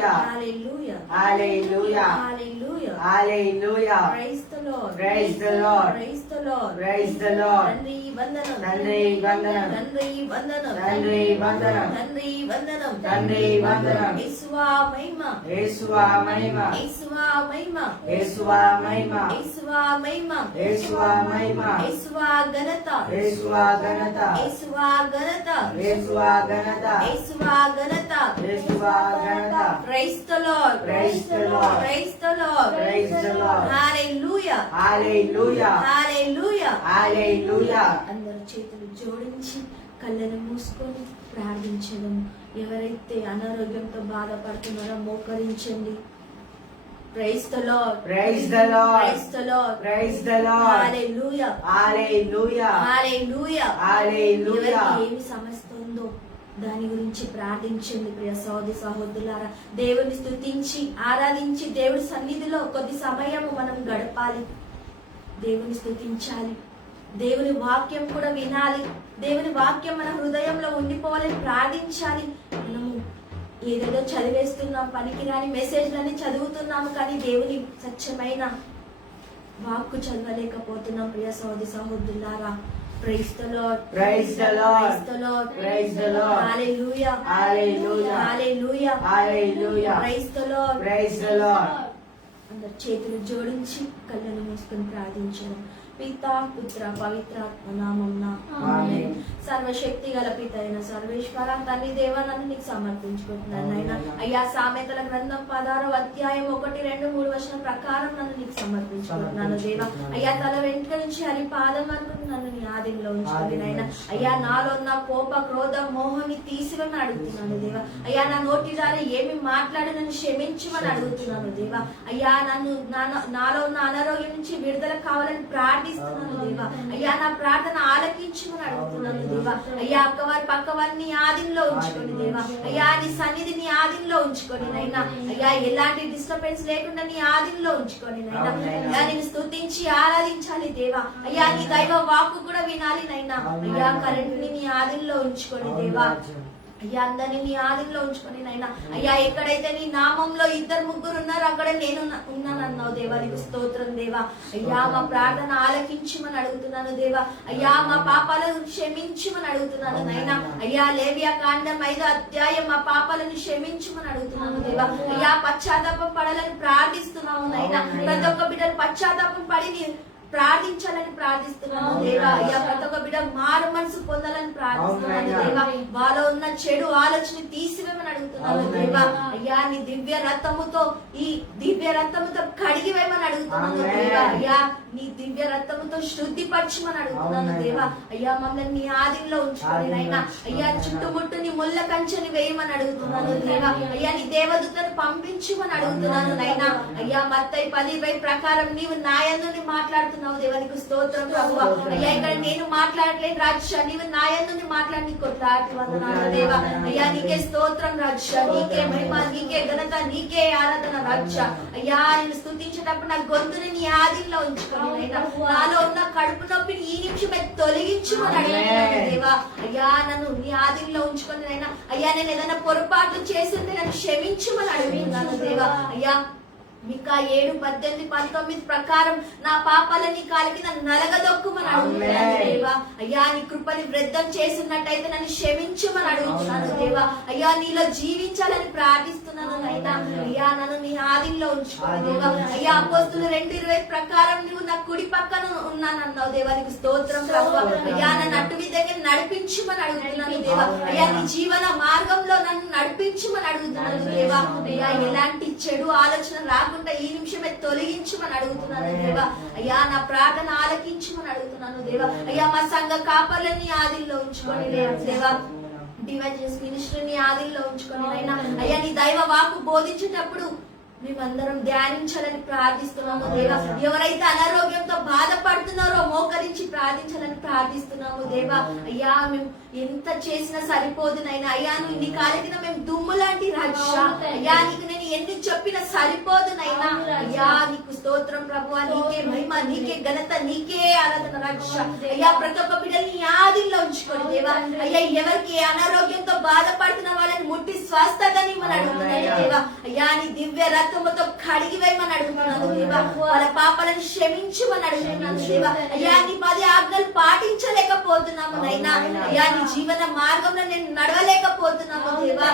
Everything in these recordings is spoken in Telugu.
Hallelujah. Hallelujah. Hallelujah. Hallelujah. Praise the Lord. Praise the Lord. Praise the Lord. Praise the Lord. తండ్రి వందనం. తండ్రి వందనం. తండ్రి వందనం. తండ్రి వందనం. తండ్రి వందనం. తండ్రి వందనం. యేసువా మహిమ. యేసువా మహిమ. యేసువా మహిమ. యేసువా మహిమ. యేసువా మహిమ. యేసువా మహిమ. యేసువా ఘనత. యేసువా ఘనత. యేసువా ఘనత. యేసువా ఘనత. యేసువా ఘనత. యేసువా ఘనత. Praise the Lord. Praise the Lord. Praise the Lord. Praise the Lord. Hallelujah. Hallelujah. Hallelujah. Hallelujah. అందరూ చేతులు జోడించి కళ్ళను మూసుకొని ప్రార్థించడం. ఎవరైతే అనారోగ్యంతో బాధపడుతున్నారో మోకరించండి. Praise the Lord. Praise the Lord. Praise the Lord. Praise the Lord. Hallelujah. Hallelujah. Hallelujah. Hallelujah. ఎవరికి ఏమి సమస్య ఉందో దాని గురించి ప్రార్థించండి. ప్రియ సహోదరి సహోదరులారా, దేవుని స్తుతించి ఆరాధించి దేవుడి సన్నిధిలో కొద్ది సమయం మనం గడపాలి. దేవుని స్తుతించాలి. దేవుని వాక్యం కూడా వినాలి. దేవుని వాక్యం మన హృదయంలో ఉండిపోవాలని ప్రార్థించాలి. మనము ఏదేదో చదివేస్తున్నాం, పనికిరాని మెసేజ్లని చదువుతున్నాము, కానీ దేవుని స్వచ్ఛమైన వాక్కు చదవలేకపోతున్నాం. ప్రియ సహోదరి సహోదరులారా, praise the Lord. Praise the Lord. Praise the Lord. Praise the Lord. Hallelujah. Hallelujah. Hallelujah. Hallelujah. Praise the Lord. Praise the Lord. అందరు చేతులు జోడించి కళ్ళను మూసుకొని ప్రార్థించడం. పితా పుత్ర పవిత్రాత్మ నామమున ఆమేన్. సర్వశక్తి గల పిత అయిన సర్వేశ్వర తండ్రి దేవా, నన్ను నీకు సమర్పించుకుంటున్నాను నాయన. అయ్యా, సామెతల గ్రంథం 16వ అధ్యాయం 1, 2, 3 వచనం ప్రకారం నన్ను నీకు సమర్పించుకుంటున్నాను దేవా. అయ్యా, తల వెంట్రుక నుంచి హరి పాదం వరకు నన్ను నీ ఆధీనంలో ఉంచుకోండి నాయన. అయ్యా, నాలో ఉన్న కోప క్రోధ మోహాన్ని తీసివేయమని అడుగుతున్నాను దేవా. అయ్యా, నా నోటి ద్వారా ఏమి మాట్లాడి నన్ను క్షమించమని అడుగుతున్నాను దేవా. అయ్యా, నాలో ఉన్న అనారోగ్యం నుంచి విడుదల కావాలని ప్రార్థిస్తున్నాను దేవా. అయ్యా, నా ప్రార్థన ఆలకించమని అడుగుతున్నాను దేవా. అయ్యా, అక్కవారి పక్కవారిని ఆధీనంలో ఉంచుకోండి దేవా. అయ్యా, నీ సన్నిధిని ఆధీనంలో ఉంచుకోండి నైనా. అయ్యా, ఎలాంటి డిస్టర్బెన్స్ లేకుండా నీ ఆధీనంలో ఉంచుకోండి నైనా. అయ్యా, నేను స్తుతించి ఆరాధించాలి దేవా. అయ్యా, నీ దైవ వాక్కు కూడా వినాలి నైనా. అయ్యా, కరెంట్ని నీ ఆధీనంలో ఉంచుకోండి దేవా. అయ్యా, అందరినీ నీ ఆధీనంలో ఉంచుకొని నైనా. అయ్యా, ఎక్కడైతే నీ నామంలో 2-3 ఉన్నారో అక్కడ నేను ఉన్నానన్నావు దేవా. నీకు స్తోత్రం దేవా. అయ్యా, మా ప్రార్థన ఆలకించమని అడుగుతున్నాను దేవా. అయ్యా, మా పాపాలను క్షమించమని అడుగుతున్నాను నైనా. అయ్యా, లేవియా కాండం 5వ అధ్యాయం మా పాపాలను క్షమించమని అడుగుతున్నాను దేవా. అయ్యా, పశ్చాత్తాపం పడాలని ప్రార్థిస్తున్నాము నైనా. ప్రతి ఒక్క బిడ్డలు పశ్చాత్తాపం పడి ప్రార్థించాలని ప్రార్థిస్తున్నాను దేవా. అయ్యా, ప్రతి ఒక్క బిడ్డ మారు మనసు పొందాలని ప్రార్థిస్తున్నాను దేవా. వాళ్ళలో ఉన్న చెడు ఆలోచన తీసివేయమని అడుగుతున్నాను దేవా. అయ్యా, నీ దివ్య రక్తముతో కడిగివేయమని అడుగుతున్నాను దేవా. అయ్యా, నీ దివ్య రక్తముతో శుద్ధిపరచమని అడుగుతున్నాను దేవా. అయ్యా, మమ్మల్ని నీ ఆధీనంలో ఉంచుకోండి నైనా. అయ్యా, చుట్టుముట్టు నీ ముళ్ళ కంచెని వేయమని అడుగుతున్నాను దేవా. అయ్యా, నీ దేవదూతను పంపించమని అడుగుతున్నాను నైనా. అయ్యా, మత్తయి 10:20 ప్రకారం నీవు నాయందు మాట్లాడుతున్నావు దేవా. నీకు స్తోత్రం ప్రభువా. అయ్యా, ఇక్కడ నేను మాట్లాడలేదు రాజా, నీవు నాయందు మాట్లాడి నీకు వందనాలు దేవా. అయ్యా, నీకే స్తోత్రం రాజా. నీకే మహిమ, నీకే ఘనత, నీకే ఆరాధన రాజా. అయ్యా, నేను స్తుతించేటప్పుడు నా గొంతుని నీ ఆధీనంలో ఉంచుకోండి నైనా. నాలో ఉన్న కడుపు నొప్పిని ఈ నిమిషమే తొలగించమని అడుగుతున్నాను దేవా. అయ్యా, నన్ను నీ ఆధీనంలో ఉంచుకోండి నైనా. అయ్యా, నేను ఏదైనా పొరపాట్లు చేస్తుంటే నన్ను క్షమించమని అడుగుతున్నాను దేవా. అయ్యా, మికా 7:18-19 ప్రకారం నా పాపాలని కాలికి నన్ను నలగదొక్కుమని అడుగుతున్నాను దేవా. అయ్యా, నీ కృపని వృద్ధం చేస్తున్నట్టయితే నన్ను క్షమించమని అడుగుతున్నాను దేవా. అయ్యా, నీలో జీవించాలని ప్రార్థిస్తున్నాను నైనా. అయ్యా, నన్ను నీ ఆధీనంలో ఉంచుకోండి దేవా. అయ్యా, అపోస్తులు 2:20 ప్రకారం నువ్వు నా కుడి పక్కన ఉన్నానన్నావు దేవా. నీకు స్తోత్రం ప్రభువా. అయ్యా, నన్ను అటువి దగ్గర నడిపించమని అడుగుతున్నాను దేవా. అయ్యా, నీ జీవన మార్గంలో నన్ను నడిపించమని అడుగుతున్నాను దేవా. అయ్యా, ఎలాంటి చెడు ఆలోచన రాకుండా ఈ నిమిషమే తొలగించమని అడుగుతున్నాను దేవా. అయ్యా, నా ప్రార్థన ఆలకించమని అడుగుతున్నాను దేవా. అయ్యా, మా సంఘ కాపర్లని ఆదిలో ఉంచుకొని దేవా. డివైజన్స్ మినిస్ట్రీని ఆదిలో ఉంచుకొని నైనా. అయ్యా, నీ దైవ వాక్కు బోధించేటప్పుడు మేమందరం ధ్యానించాలని ప్రార్థిస్తున్నాము దేవా. ఎవరైతే అనారోగ్యంతో బాధపడుతున్నారో మోకరించి ప్రార్థించాలని ప్రార్థిస్తున్నాము దేవా. అయ్యా, మేము ఎంత చేసినా సరిపోదునైనా. అయ్యా, నీ కాలి కింద మేము దుమ్ము లాంటి రాజా. అయ్యా, నీకు నేను ఎన్ని చెప్పినా సరిపోదు నైనా. అయ్యా నీకు స్తోత్రం ప్రభువా, నీకే మహిమ, నీకే ఘనత, నీకే ఆరాధన రక్ష. అయ్యా ప్రతి ఒక్క బిడ్డని నీ ఆధీనంలో ఉంచుకోండి దేవా. అయ్యా ఎవరికి అనారోగ్యంతో బాధపడుతున్న వాళ్ళని ముట్టి స్వస్థతని మనం అడుగుతున్నాను దేవా. అయ్యా నీ దివ్య రక్తముతో కడిగి వేయమని అడుగుతున్నాను దేవా. వాళ్ళ పాపాలను క్షమించమని అడుగుతున్నాను దేవా. అయ్యా నీ 10 ఆజ్ఞలు పాటించలేకపోతున్నాము నైనా. అయ్యా నీ జీవన మార్గంలో నేను నడవలేకపోతున్నాము దేవా.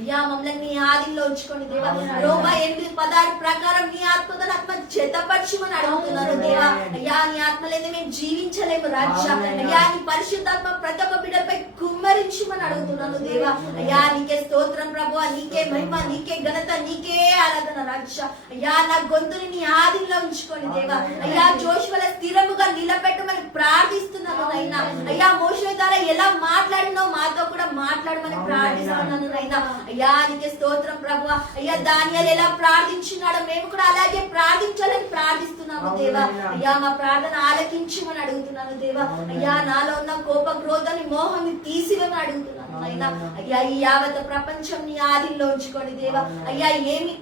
అయ్యా మమ్మల్ని నీ ఆధీనంలో ఉంచుకోండి దేవా. రోమా 8:16 ప్రకారం నీ ఆత్మతో ఆత్మ జతపరచమని అడుగుతున్నాను దేవా. అయ్యా నీ ఆత్మ లేదా మేము జీవించలేము రాజా. అయ్యా నీ పరిశుద్ధాత్మ ప్రతి ఒక్క బిడ్డపై కుమ్మరించమని అడుగుతున్నాను దేవా. అయ్యా నీకే స్తోత్రం ప్రభువా, నీకే మహిమ, నీకే ఘనత, నీకే ఆరాధన రాజా. అయ్యా నా గొంతుని నీ ఆధీనంలో ఉంచుకోండి దేవా. అయ్యా జోషువల స్థిరముగా నిలబెట్టమని ప్రార్థిస్తున్నాను నైనా. అయ్యా మోషే ద్వారా ఎలా మాట్లాడినో మాతో కూడా మాట్లాడమని ప్రార్థిస్తున్నాను నైనా. అయ్యా నీకే స్తోత్రం ప్రభువా. అయ్యా దానియేలు ఎలా ప్రార్థించున్నాడో మేము కూడా అలాగే ప్రార్థించాలని ప్రార్థిస్తున్నాము దేవా. అయ్యా మా ప్రార్థన ఆలకించమని అడుగుతున్నాను దేవా. అయ్యా నాలో ఉన్న కోప క్రోధాన్ని మోహాన్ని తీసివేమని అడుగుతున్నాను అయినా. అయ్యా ఈ యావత్ ప్రపంచం నీ ఆధీనంలో ఉంచుకోండి దేవా. అయ్యా ఏమి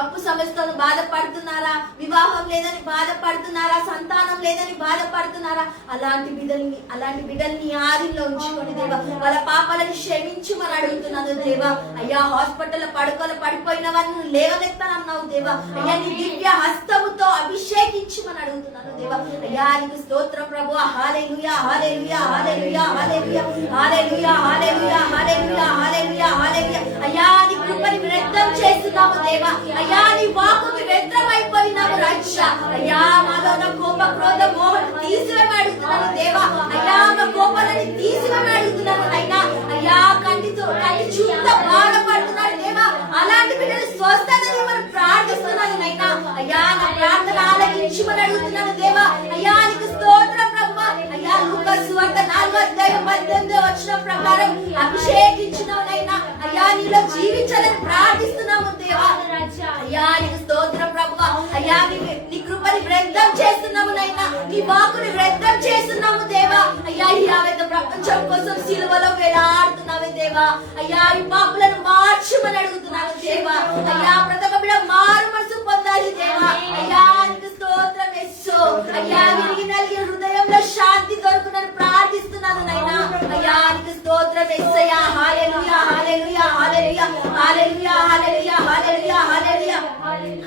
అప్పు సమస్యతో బాధపడుతున్నారా, వివాహం లేదని బాధపడుతున్నారా, సంతానం లేదని బాధపడుతున్నారా, అలాంటి బిడ్డల్ని ఆధీనంలో ఉంచుకోండి దేవా. వాళ్ళ పాపాలను క్షమించమని అడుగుతున్నాను దేవా. అయ్యా హాస్పిటల్లో పడిపోయిన వాళ్ళని లేవనెత్తానన్నావు దేవా. అయ్యా నీ దివ్య హస్తముతో అభిషేకించమని అడుగుతున్నాను దేవా. అయ్యా నీకు స్తోత్రం ప్రభువా. హల్లెలూయా హల్లెలూయా హల్లెలూయా హల్లెలూయా హల్లెలూయా హల్లెలూయా హల్లెలూయా హల్లెలూయా హల్లెలూయా. అయ్యా నీ కృపని వ్యర్థం చేస్తున్నాము దేవా. అయ్యా నీ వాక్కుకి వ్యర్థమైపోయినాము రక్ష. అయ్యా మాలో ఉన్న కోప క్రోధ మోహం తీసివేమని అడుగుతున్నాను దేవా. అయ్యా మా కోపాలని తీసివేమని అడుగుతున్నాను అయినా. అయ్యా కంటి చూపుతో బాధపడుతున్నాడు దేవా. అలాంటి బిడ్డలు స్వస్థతని మనం ప్రార్థిస్తున్నాను నైనా. అయ్యా నా ప్రార్థన ఆలకించమని అడుగుతున్నాను దేవా. అయ్యా నీకు స్తోత్రం ప్రభువా. అయ్యా లూకా సువార్త 4:18 ప్రకారం అభిషేకించినవనైనా. అయ్యా నీలో జీవించాలని ప్రార్థిస్తున్నాము దేవా. అయ్యా నీకు స్తోత్రం ప్రభువా. అయ్యా నీ కృపని వ్యర్థం చేస్తున్నాము నైనా. నీ వాక్కుని వ్యర్థం చేస్తున్నాము దేవా. అయ్యా ఈ యావత్ ప్రపంచం కోసం సిలువలో వేలాడుతున్నావే దేవా. అయ్యా ఈ పాపులను మార్చమని అడుగుతున్నాను దేవా. అయ్యా ప్రతి ఒక్క బిడ్డ మారు మనసు పొందాలి దేవా. అయ్యా నీకు స్తోత్రం యేసు. అయ్యా విరిగి నలిగిన హృదయంలో శాంతి దొరుకునని ప్రార్థిస్తున్నాను నైనా. అయ్యా నీకు స్తోత్రం యేసయ్యా. హల్లెలూయా హల్లెలూయా హల్లెలూయా హల్లెలూయా హల్లెలూయా హల్లెలూయా హల్లెలూయా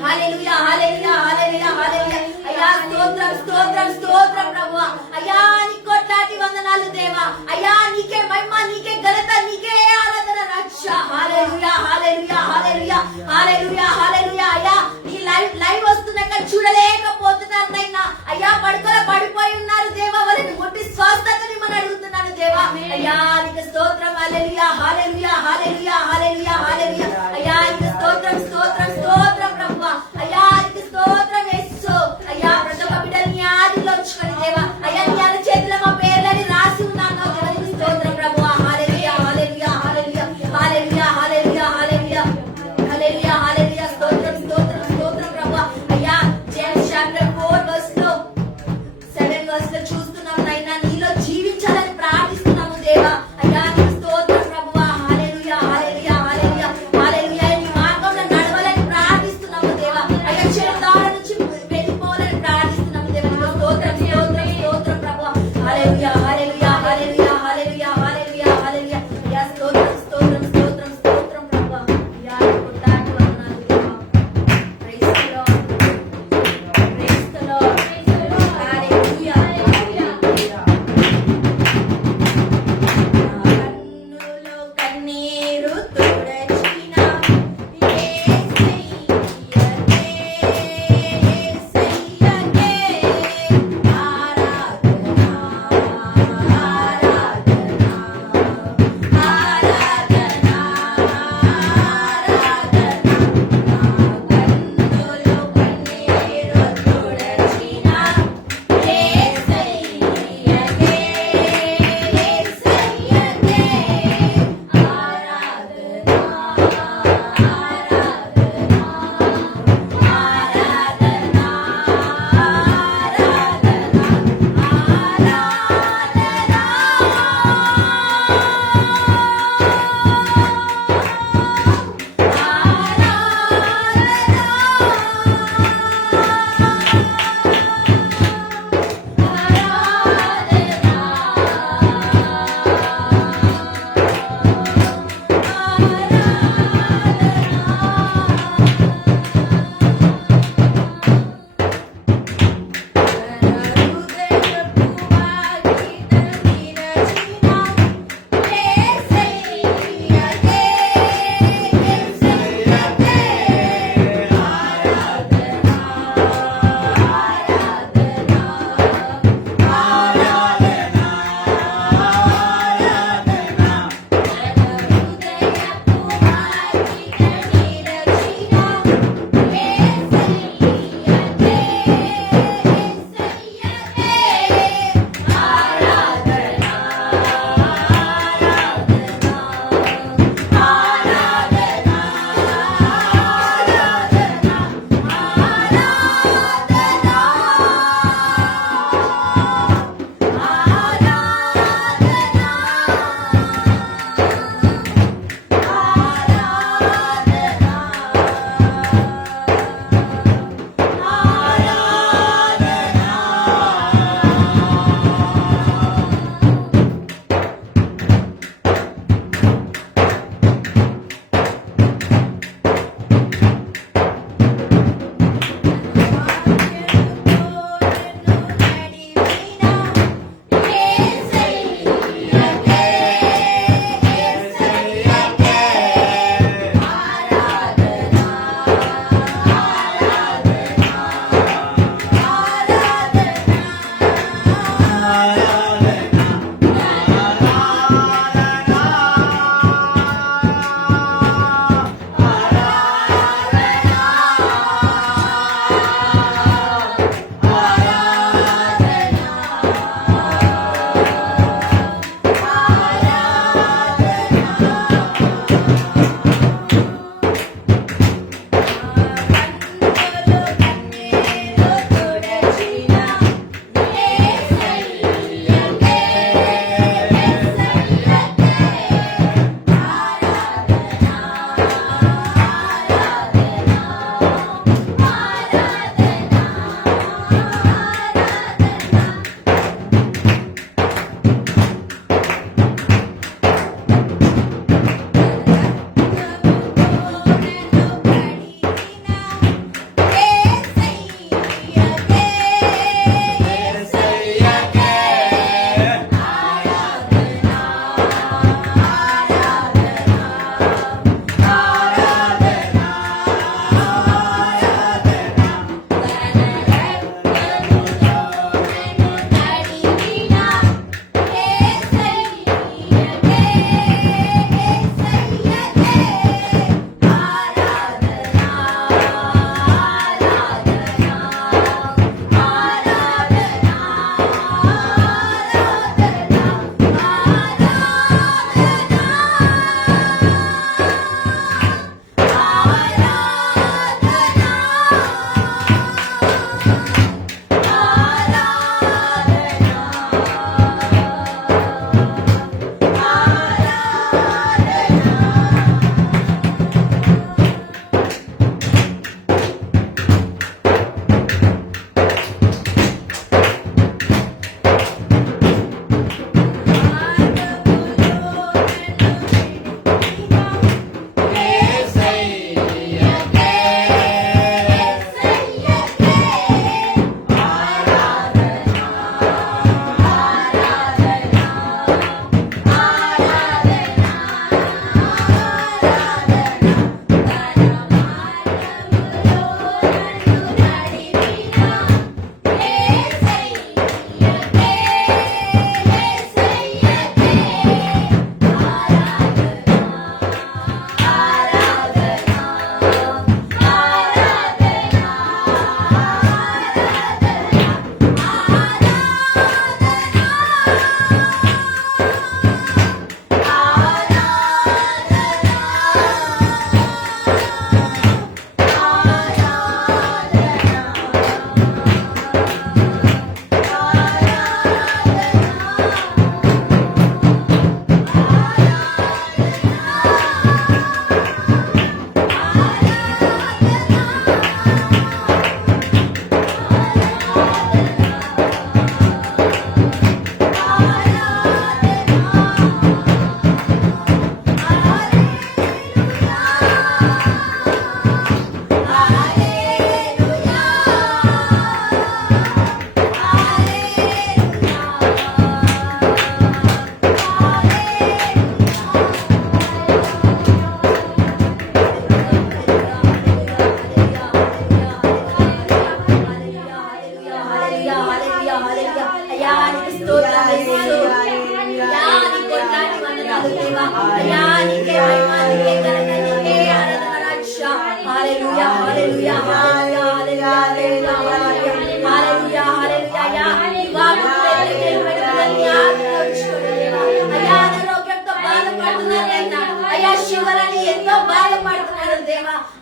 హల్లెలూయా హల్లెలూయా హల్లెలూయా హల్లెలూయా. అయ్యా స్తోత్రం స్తోత్రం స్తోత్రం ప్రభువా. అయ్యా నీ కోట్లాది వందనాలు దేవా. అయ్యా నీకే మహిమ, నీకే ఘనత, నీకే ఆరాధన రక్ష. హల్లెలూయా హల్లెలూయా హల్లెలూయా హల్లెలూయా హల్లెలూయా. అయ్యా నీ లైవ్ వస్తున్నాక చూడలేకపోతున్నాను నైనా. అయ్యా పడిపోయి ఉన్నారు దేవా. వాళ్ళని ముట్టి స్వస్థతని మనం అడుగుతున్నాను దేవా. అయ్యా నీకు స్తోత్రం. హల్లెలూయా హల్లెలూయా హల్లెలూయా హల్లెలూయా హల్లెలూయా. అయ్యా నీకు స్తోత్రం స్తోత్రం స్తోత్రం ప్రభువా. అయ్యా నీకు స్తోత్రం యేసు. అయ్యా ప్రతి ఒక్క బిడ్డని ఆదిలో ఉంచుకోండి దేవా. అయ్యా నీ చేతిలో మా పేర్లని రాసి ఉన్నాను దేవా. నీకు స్తోత్రం ప్రభువా. హల్లెలూయా హల్లెలూయా హల్లెలూయా హల్లెలూయా హల్లెలూయా హల్లెలూయా హల్లెలూయా హల్లెలూయా. స్తోత్రం స్తోత్రం స్తోత్రం ప్రభువా. అయ్యా జేమ్స్ చాప్టర్ 4:7 చూస్తున్నాం నైనా. నీలో జీవించాలని ప్రార్థిస్తున్నాము దేవా. అయ్యా నీకు స్తోత్రం ప్రభువా. హల్లెలూయా హల్లెలూయా హల్లెలూయా హల్లెలూయా. నీ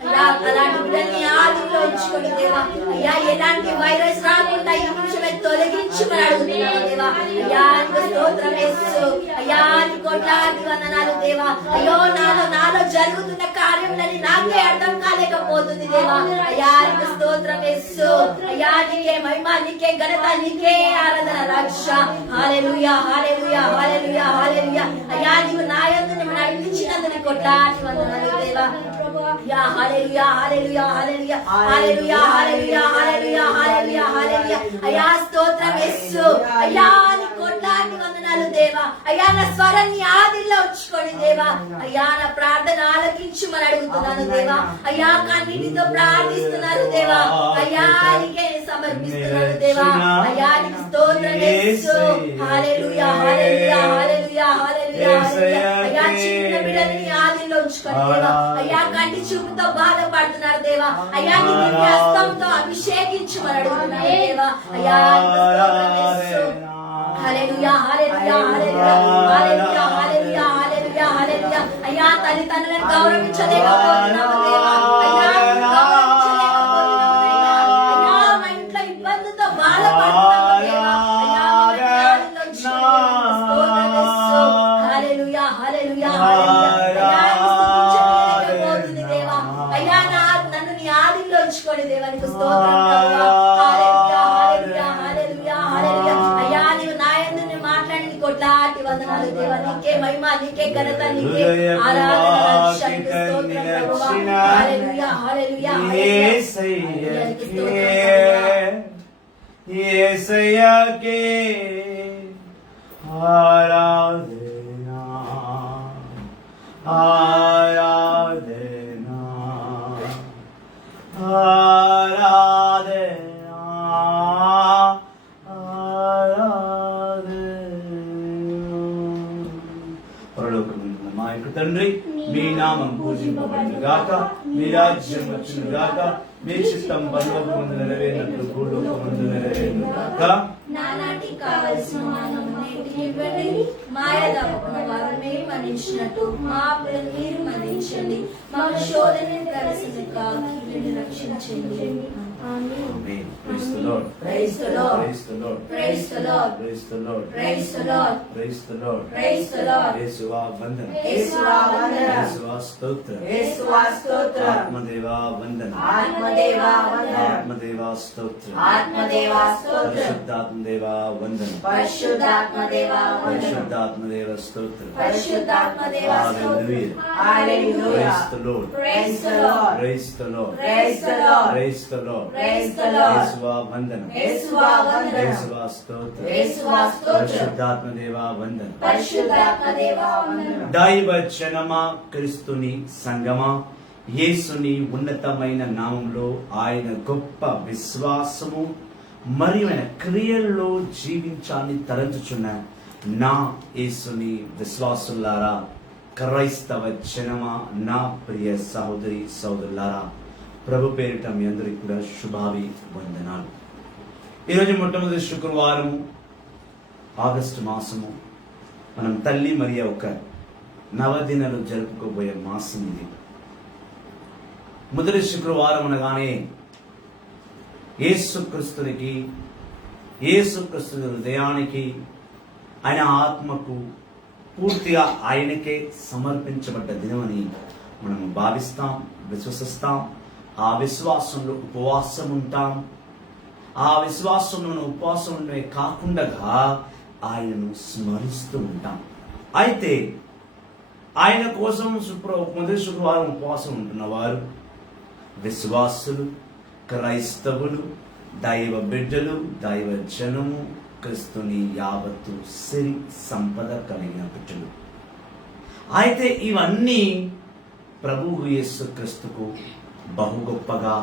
అయ్యా అలాంటి బిడ్డల్ని ఆదిలో ఉంచుకొని దేవా అయ్యా ఎలాంటి వైరస్ రాకుండా ఈ నిమిషమే తొలగించమని అడుగుతున్నాను దేవా అయ్యా నీకు స్తోత్రం యేసు అయ్యా నీ కోట్లాది వందనాలు దేవా అయ్యో నాలో జరుగుతున్న కార్యములని నాకే అర్థం కాలేకపోతుంది దేవా అయ్యా నీకు స్తోత్రం యేసు అయ్యా నీకే మహిమ నీకే ఘనత నీకే ఆరాధన రక్ష హల్లెలూయా హల్లెలూయా హల్లెలూయా హల్లెలూయా అయ్యా నీవు నా యందు నిన్ను నడిపించినందుకు కోట్లాది వందనాలు దేవా యా హల్లెలూయా హల్లెలూయా హల్లెలూయా హల్లెలూయా హల్లెలూయా హల్లెలూయా హల్లెలూయా హల్లెలూయా అయ్యా స్తోత్రం యేసు అయ్యా నీ కోట్లాది వందనాలు దేవా అయ్యా నా స్వరాన్ని ఆదిలో ఉంచుకోండి దేవా అయ్యా నా ప్రార్థన ఆలకించమని అడుగుతున్నాను దేవా అయ్యా కన్నీటితో ప్రార్థిస్తున్నాను దేవా అయ్యా నీకే సమర్పిస్తున్నాను దేవా అయ్యా నీకు స్తోత్రం యేసు హల్లెలూయా హల్లెలూయా హల్లెలూయా హల్లెలూయా హల్లెలూయా అయ్యా చిన్న బిడ్డని ఆదిలో ఉంచుకోండి దేవా అయ్యా కంటి చూపుతో బాధపడుతున్నారు దేవా అయ్యా నీ దివ్య హస్తంతో అభిషేకించమని అడుగుతున్నాను దేవా అయ్యా నీకు స్తోత్రం యేసు హల్లెలూయా హల్లెలూయా హల్లెలూయా హల్లెలూయా హల్లెలూయా హల్లెలూయా హల్లెలూయా అయ్యా తల్లిదండ్రులను గౌరవించలేకపోతున్నాము దేవా అయ్యా గౌరవించలేకపోతున్నాము దేవా అయ్యా మా ఇంట్లో ఇబ్బందితో బాధపడుతున్నాము దేవా అయ్యా మమ్మల్ని ఆదిలో ఉంచుకోండి స్తోత్రం యేసు హల్లెలూయా హల్లెలూయా హల్లెలూయా అయ్యా స్తుతించలేకపోతుంది దేవా అయ్యా నన్ను నీ ఆదిలో ఉంచుకోండి దేవా నీకు స్తోత్రం ప్రభువా హల్లెలూయా హల్లెలూయా హల్లెలూయా హల్లెలూయా అయ్యా నీవు నా యందు నీ మాట్లాడి కోట్లాది వందనాలు దేవా నీకే మహిమ నీకే ఘనత నీకే ఆరాధన రక్ష నీకు స్తోత్రం ప్రభువా హల్లెలూయా హల్లెలూయా యేసయ్యకే ఆరాధనా ఆరాధనా ఆరాధనా పరలోకమందున్న మా యొక్క తండ్రి మీ నామం పూజింపబడును గాక మీ రాజ్యం వచ్చును గాక మీ చిత్తం పరలోకమందు నెరవేరినట్లు భూలోకమందు నెరవేరును గాక నానాటికి కావలసిన మానం నేటికి ఇవ్వండి మాయదప్పున వారు మీరు మన్నించినట్టు మా అప్పులను మీరు మన్నించండి మా శోధనని ప్రవేశించక కీడుని రక్షించండి Amen. Praise the Lord. Praise the Lord. Praise the Lord. Praise the Lord. Praise the Lord. Praise the Lord. Praise the Lord. Praise the Lord. యేసువా వందనం. యేసువా వందనం. యేసువా స్తోత్రం. యేసువా స్తోత్రం. ఆత్మదేవా వందనం. ఆత్మదేవా వందనం. ఆత్మదేవా స్తోత్రం. ఆత్మదేవా స్తోత్రం. పరిశుద్ధాత్మదేవా వందనం. పరిశుద్ధాత్మదేవా వందనం. పరిశుద్ధాత్మదేవ స్తోత్రం. పరిశుద్ధాత్మదేవా స్తోత్రం. Hallelujah. Hallelujah. Praise the Lord. Praise the Lord. Praise the Lord. Praise the Lord. Praise the Lord. Praise the Lord. యేసువా వందనం. యేసువా వందనం. యేసువా స్తోత్రం. యేసువా స్తోత్రం. పరిశుద్ధాత్మదేవా వందనం. పరిశుద్ధాత్మదేవా వందనం. దైవ జనమా క్రీస్తుని సంగమా యేసుని ఉన్నతమైన నామంలో ఆయన గొప్ప విశ్వాసము మరియు ఆయన క్రియల్లో జీవించాలని తలంచుచున్న నా యేసుని విశ్వాసులారా క్రైస్తవ జనమా నా ప్రియ సహోదరి సహోదరులారా ప్రభు పేరిట మీ అందరికీ కూడా శుభావి వందనాలు. ఈరోజు మొట్టమొదటి శుక్రవారము ఆగస్టు మాసము మనం తల్లి మరియ ఒక నవదినలు జరుపుకోబోయే మాసం ఇది. మొదటి శుక్రవారం అనగానే యేసుక్రీస్తునికి యేసుక్రీస్తు హృదయానికి ఆయన ఆత్మకు పూర్తిగా ఆయనకే సమర్పించబడ్డ దినమని మనం భావిస్తాం, విశ్వసిస్తాం. ఆ విశ్వాసంలో ఉపవాసం ఉంటాం. ఆ విశ్వాసంలో మనం ఉపవాసం ఉండమే కాకుండా ఆయనను స్మరిస్తూ ఉంటాం. అయితే ఆయన కోసం మొదటి శుక్రవారం ఉపవాసం ఉంటున్నవారు విశ్వాసులు, క్రైస్తవులు, దైవ బిడ్డలు, దైవ జనము, క్రీస్తుని యావత్తు సిరి సంపద కలిగిన బిడ్డలు. అయితే ఇవన్నీ ప్రభువు యేసు క్రీస్తుకు బహు గొప్పగా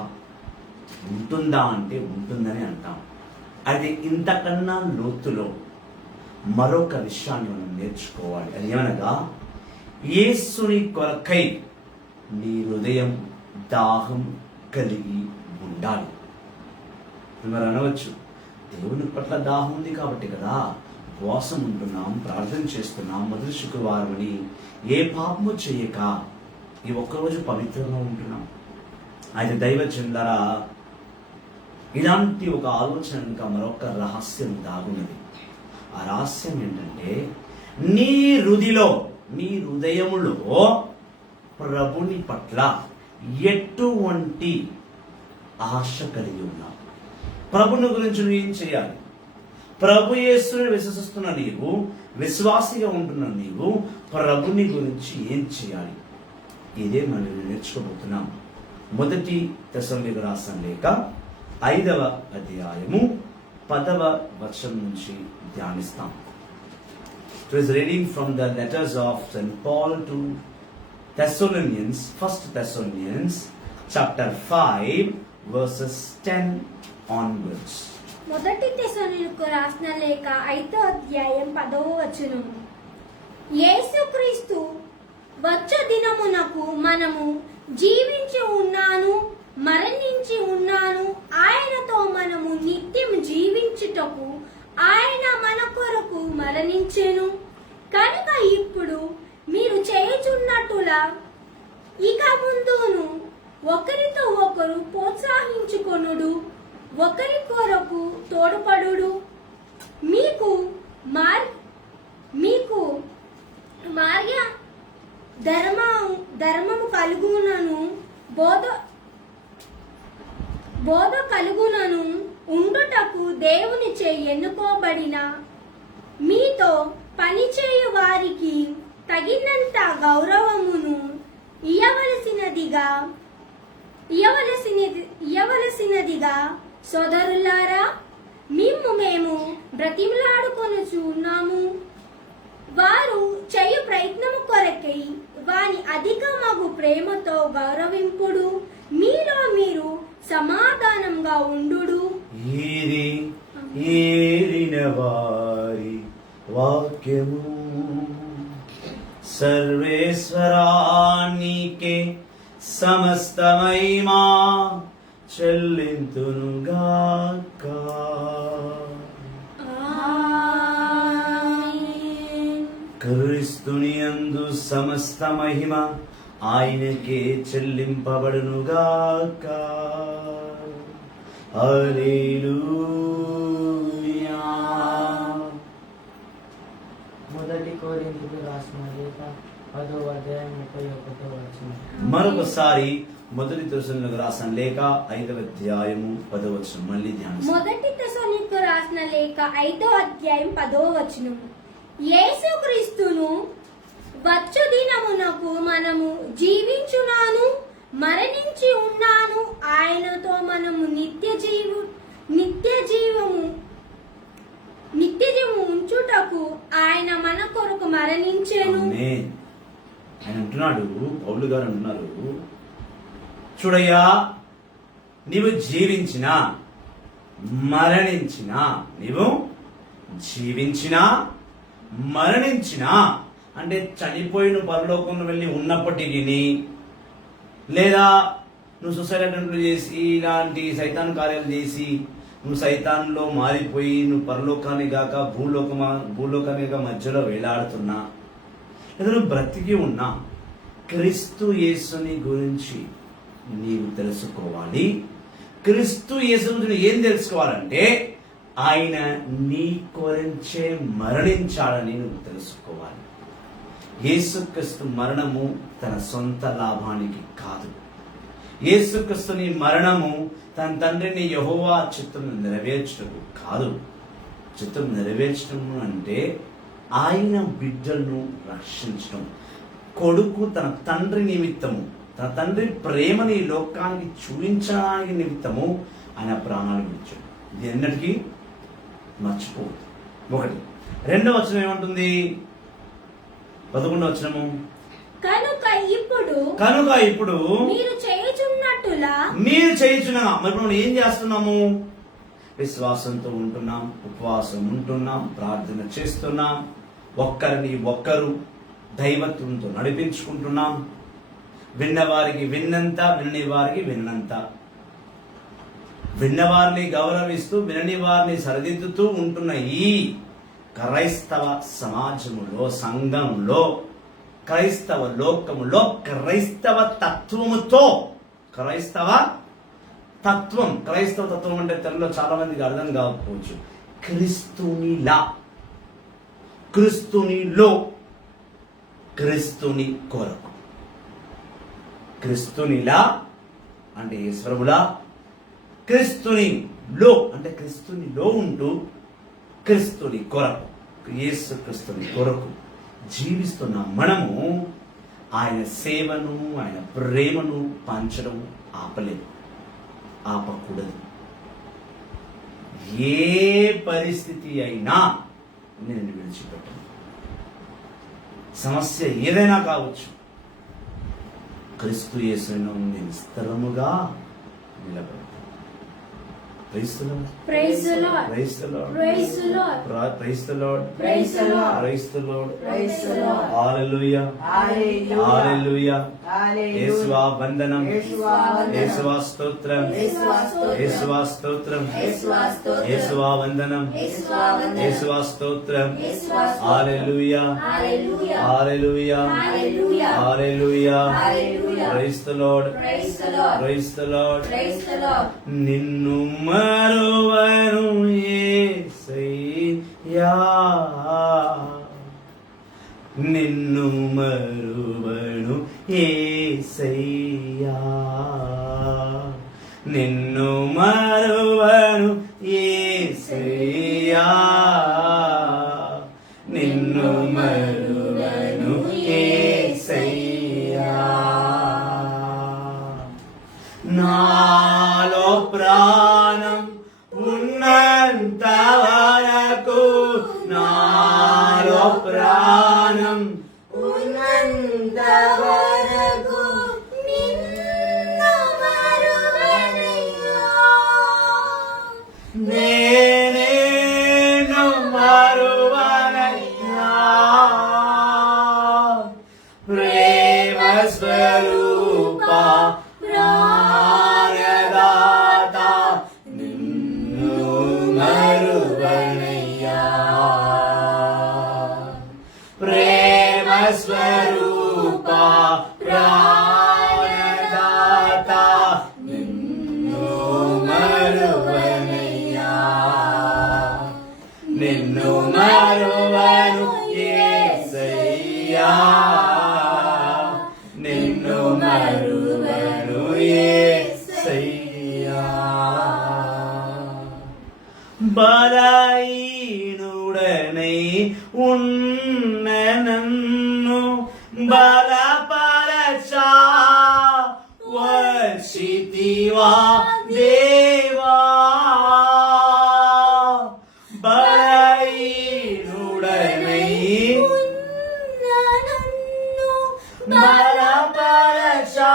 ఉంటుందా అంటే ఉంటుందని అంటాం. అయితే ఇంతకన్నా లోతులో మరొక విషయాన్ని మనం నేర్చుకోవాలి. అది ఏమనగా యేసుని కొరకై నీ హృదయం దాహం కలిగి ఉండాలి. మరి అనవచ్చు, దేవుని పట్ల దాహం ఉంది కాబట్టి కదా ఉపవాసం ఉంటున్నాం, ప్రార్థన చేస్తున్నాం, మొదటి శుక్రవారం అని ఏ పాపము చేయక ఈ ఒక్కరోజు పవిత్రంగా ఉంటున్నాం. అయితే దైవజనులారా, ఇలాంటి ఒక ఆలోచన ఇంకా మరొక రహస్యం దాగున్నది. ఆ రహస్యం ఏంటంటే, నీ హృదిలో, నీ హృదయములో ప్రభుని పట్ల ఎటువంటి ఆశ కలిగి ఉన్నావు? ప్రభుని గురించి నువ్వు ఏం చేయాలి? ప్రభు యేసుని విశ్వసిస్తున్న నీవు, విశ్వాసిగా ఉంటున్న నీవు ప్రభుని గురించి ఏం చేయాలి? ఇదే మనం నేర్చుకోబోతున్నాం. మొదటి తెస్సలోనికీయులకు రాసిన లేఖ 5వ అధ్యాయము 10వ వచనం నుంచి ధ్యానిస్తాం. It was reading from the letters of St. Paul to Thessalonians, 1 Thessalonians chapter 5 verses 10 onwards. మొదటి తెస్సలోనికీయులకు రాసిన లేఖ 5వ అధ్యాయం 10వ వచనం. యేసుక్రీస్తు వచ్చే దినమునకు మనము జీవించి ఉన్నాను, మరణించి ఉన్నాను, ఆయనతో మనము నిత్యం జీవించుటకు ఆయన మన కొరకు మరణించెను. కనుక ఇప్పుడు మీరు చేయుచున్నట్టులా ఇక ముందును ఒకరితో ఒకరు ప్రోత్సహించుకొనుడు, ఒకరి కొరకు తోడ్పడుడు. మీకు మార్గ ధర్మము కలుగునను, బోధ కలుగునను ఉండుటకు దేవునిచే ఎన్నుకోబడిన మీతో పనిచేయు వారికి తగినంత గౌరవమును ఇయ్యవలసినదిగా సోదరులారా మేము బ్రతిమలాడుకొనుచు ఉన్నాము. వారు చేయు ప్రయత్నము కొరకై వాని అధికమగు ప్రేమతో గౌరవింపుడు, మీలో మీరు సమాధానంగా ఉండుడు. ఇది ఏలిన వారి వాక్యము. సర్వేశ్వరానికే సమస్త మహిమా చెల్లింతునుగాక. క్రీస్తుని యందు సమస్త మహిమ ఆయనకే చెల్లింపబడునుగాక. హల్లెలూయా. మొదటి కొరింథీయులకు రాసిన లేఖ 10వ అధ్యాయం 31వ వచనం. మరొకసారి మొదటి తెస్సలోనికీయులకు రాసిన లేఖ 5వ అధ్యాయము 10వ వచనం మళ్ళీ ధ్యానిస్తాం. మొదటి తెస్సలోనికీయులకు రాసిన లేఖ 5వ అధ్యాయం 10వ వచనం. యేసుక్రీస్తును వచ్చు దినమునకు మనము జీవించున్నాను, మరణించి ఉన్నాను, ఆయనతో మనము నిత్య జీవము ఉంచుటకు ఆయన మన కొరకు మరణించెను. ఆమేన్. ఆయన అంటున్నాడు, పౌలు గారు అంటున్నారు, చూడయ్యా, నీవు జీవించినా మరణించినా, నీవు జీవించినా మరణించినా అంటే చనిపోయిన పరలోకంలో వెళ్ళి ఉన్నప్పటికీ, లేదా నువ్వు సూసైడ్ అటెంప్ట్లు చేసి ఇలాంటి సైతాన్ కార్యాలు చేసి నువ్వు సైతాన్లో మారిపోయి నువ్వు పరలోకాన్ని గాక భూలోకాన్ని గాక మధ్యలో వేలాడుతున్నా, లేదా నువ్వు బ్రతికి ఉన్నా, క్రీస్తు యేసుని గురించి నీవు తెలుసుకోవాలి. క్రీస్తు యేసు గురించి ఏం తెలుసుకోవాలంటే ఆయన నీ కొరించే మరణించాడని నువ్వు తెలుసుకోవాలి. యేసుక్రీస్తు మరణము తన సొంత లాభానికి కాదు. యేసుక్రీస్తుని మరణము తన తండ్రిని యెహోవా చిత్తం నెరవేర్చటకు కాదు. చిత్తం నెరవేర్చడం అంటే ఆయన బిడ్డలను రక్షించడం. కొడుకు తన తండ్రి నిమిత్తము, తన తండ్రి ప్రేమని లోకానికి చూపించడానికి నిమిత్తము ఆయన ప్రాణాలు విడిచాడు. ఇది ఎన్నటికీ మర్చిపోవద్దు. ఒకటి. రెండవ వచనం ఏమంటుంది? 11వ వచనము, కనుక ఇప్పుడు మీరు చేయుచున్నట్టులా. మరి మనం ఏం చేస్తున్నాము? విశ్వాసంతో ఉంటున్నాం, ఉపవాసం ఉంటున్నాం, ప్రార్థన చేస్తున్నాం, ఒక్కరిని ఒక్కరు దైవత్వంతో నడిపించుకుంటున్నాం. విన్నవారికి విన్నంత, వినని వారికి విన్నంత, విన్నవారిని గౌరవిస్తూ వినని వారిని సరిదిద్దుతూ ఉంటున్న ఈ క్రైస్తవ సమాజములో, సంఘంలో, క్రైస్తవ లోకములో క్రైస్తవ తత్వముతో క్రైస్తవ తత్వం. క్రైస్తవ తత్వం అంటే తెలుగులో చాలా మందికి అర్థం కాకపోవచ్చు. క్రీస్తునిలా, క్రీస్తునిలో, క్రీస్తుని కొరకు. క్రీస్తునిలా అంటే ఈశ్వరులా, క్రీస్తునిలో అంటే క్రీస్తునిలో ఉంటూ క్రీస్తుని కొరకు, యేసు క్రీస్తుని కొరకు జీవిస్తున్న మనము ఆయన సేవను, ఆయన ప్రేమను పంచడం ఆపలేదు, ఆపకూడదు. ఏ పరిస్థితి అయినా నేను విడిచిపెట్టను. సమస్య ఏదైనా కావచ్చు, క్రీస్తు యేసును నేను స్థిరముగా నిలబెడతాను. Praise the Lord. Praise the Lord. Praise the Lord. Praise the Lord. Praise the Lord. Praise the Lord. Praise the Lord. Praise the Lord. Hallelujah. Hallelujah. Hallelujah. Hallelujah. యేసువా వందనం, యేసువా వందనం. యేసువా స్తోత్రం, యేసువా స్తోత్రం. యేసువా స్తోత్రం, యేసువా స్తోత్రం. యేసువా వందనం, యేసువా వందనం. యేసువా స్తోత్రం. యేసువా స్తోత్రం. హల్లెలూయా. హల్లెలూయా. హల్లెలూయా. హల్లెలూయా. హల్లెలూయా. హల్లెలూయా. Praise the Lord. Praise the Lord. Praise the Lord. Praise the Lord. నిన్ను మరువను యేసయ్యా, నిన్ను మరువను యేసయ్యా, నిన్ను మరువను యేసయ్యా, నిన్ను మరువను యేసయ్యా. నాలో ప్రాణం ఉన్నంత వరకు, నాలో ప్రాణం ఉన్నంత వరకు నిన్ను మరువనయ్యా. నేనేను మరువనయ్యా. ప్రేమ స్వరూప ప్రాణదాత, నిన్ను మరువనయ్యా. ప్రేమ స్వరూప ప్రాణదాత, నిన్ను మరువనయ్యా. నిన్ను మరువను యేసయ్యా, నిన్ను మరువను యేసయ్యా. బలహీనుడనై ఉన్న నన్ను బలపరచా వర్షితివా దేవా. బలహీనుడనై బలపరచా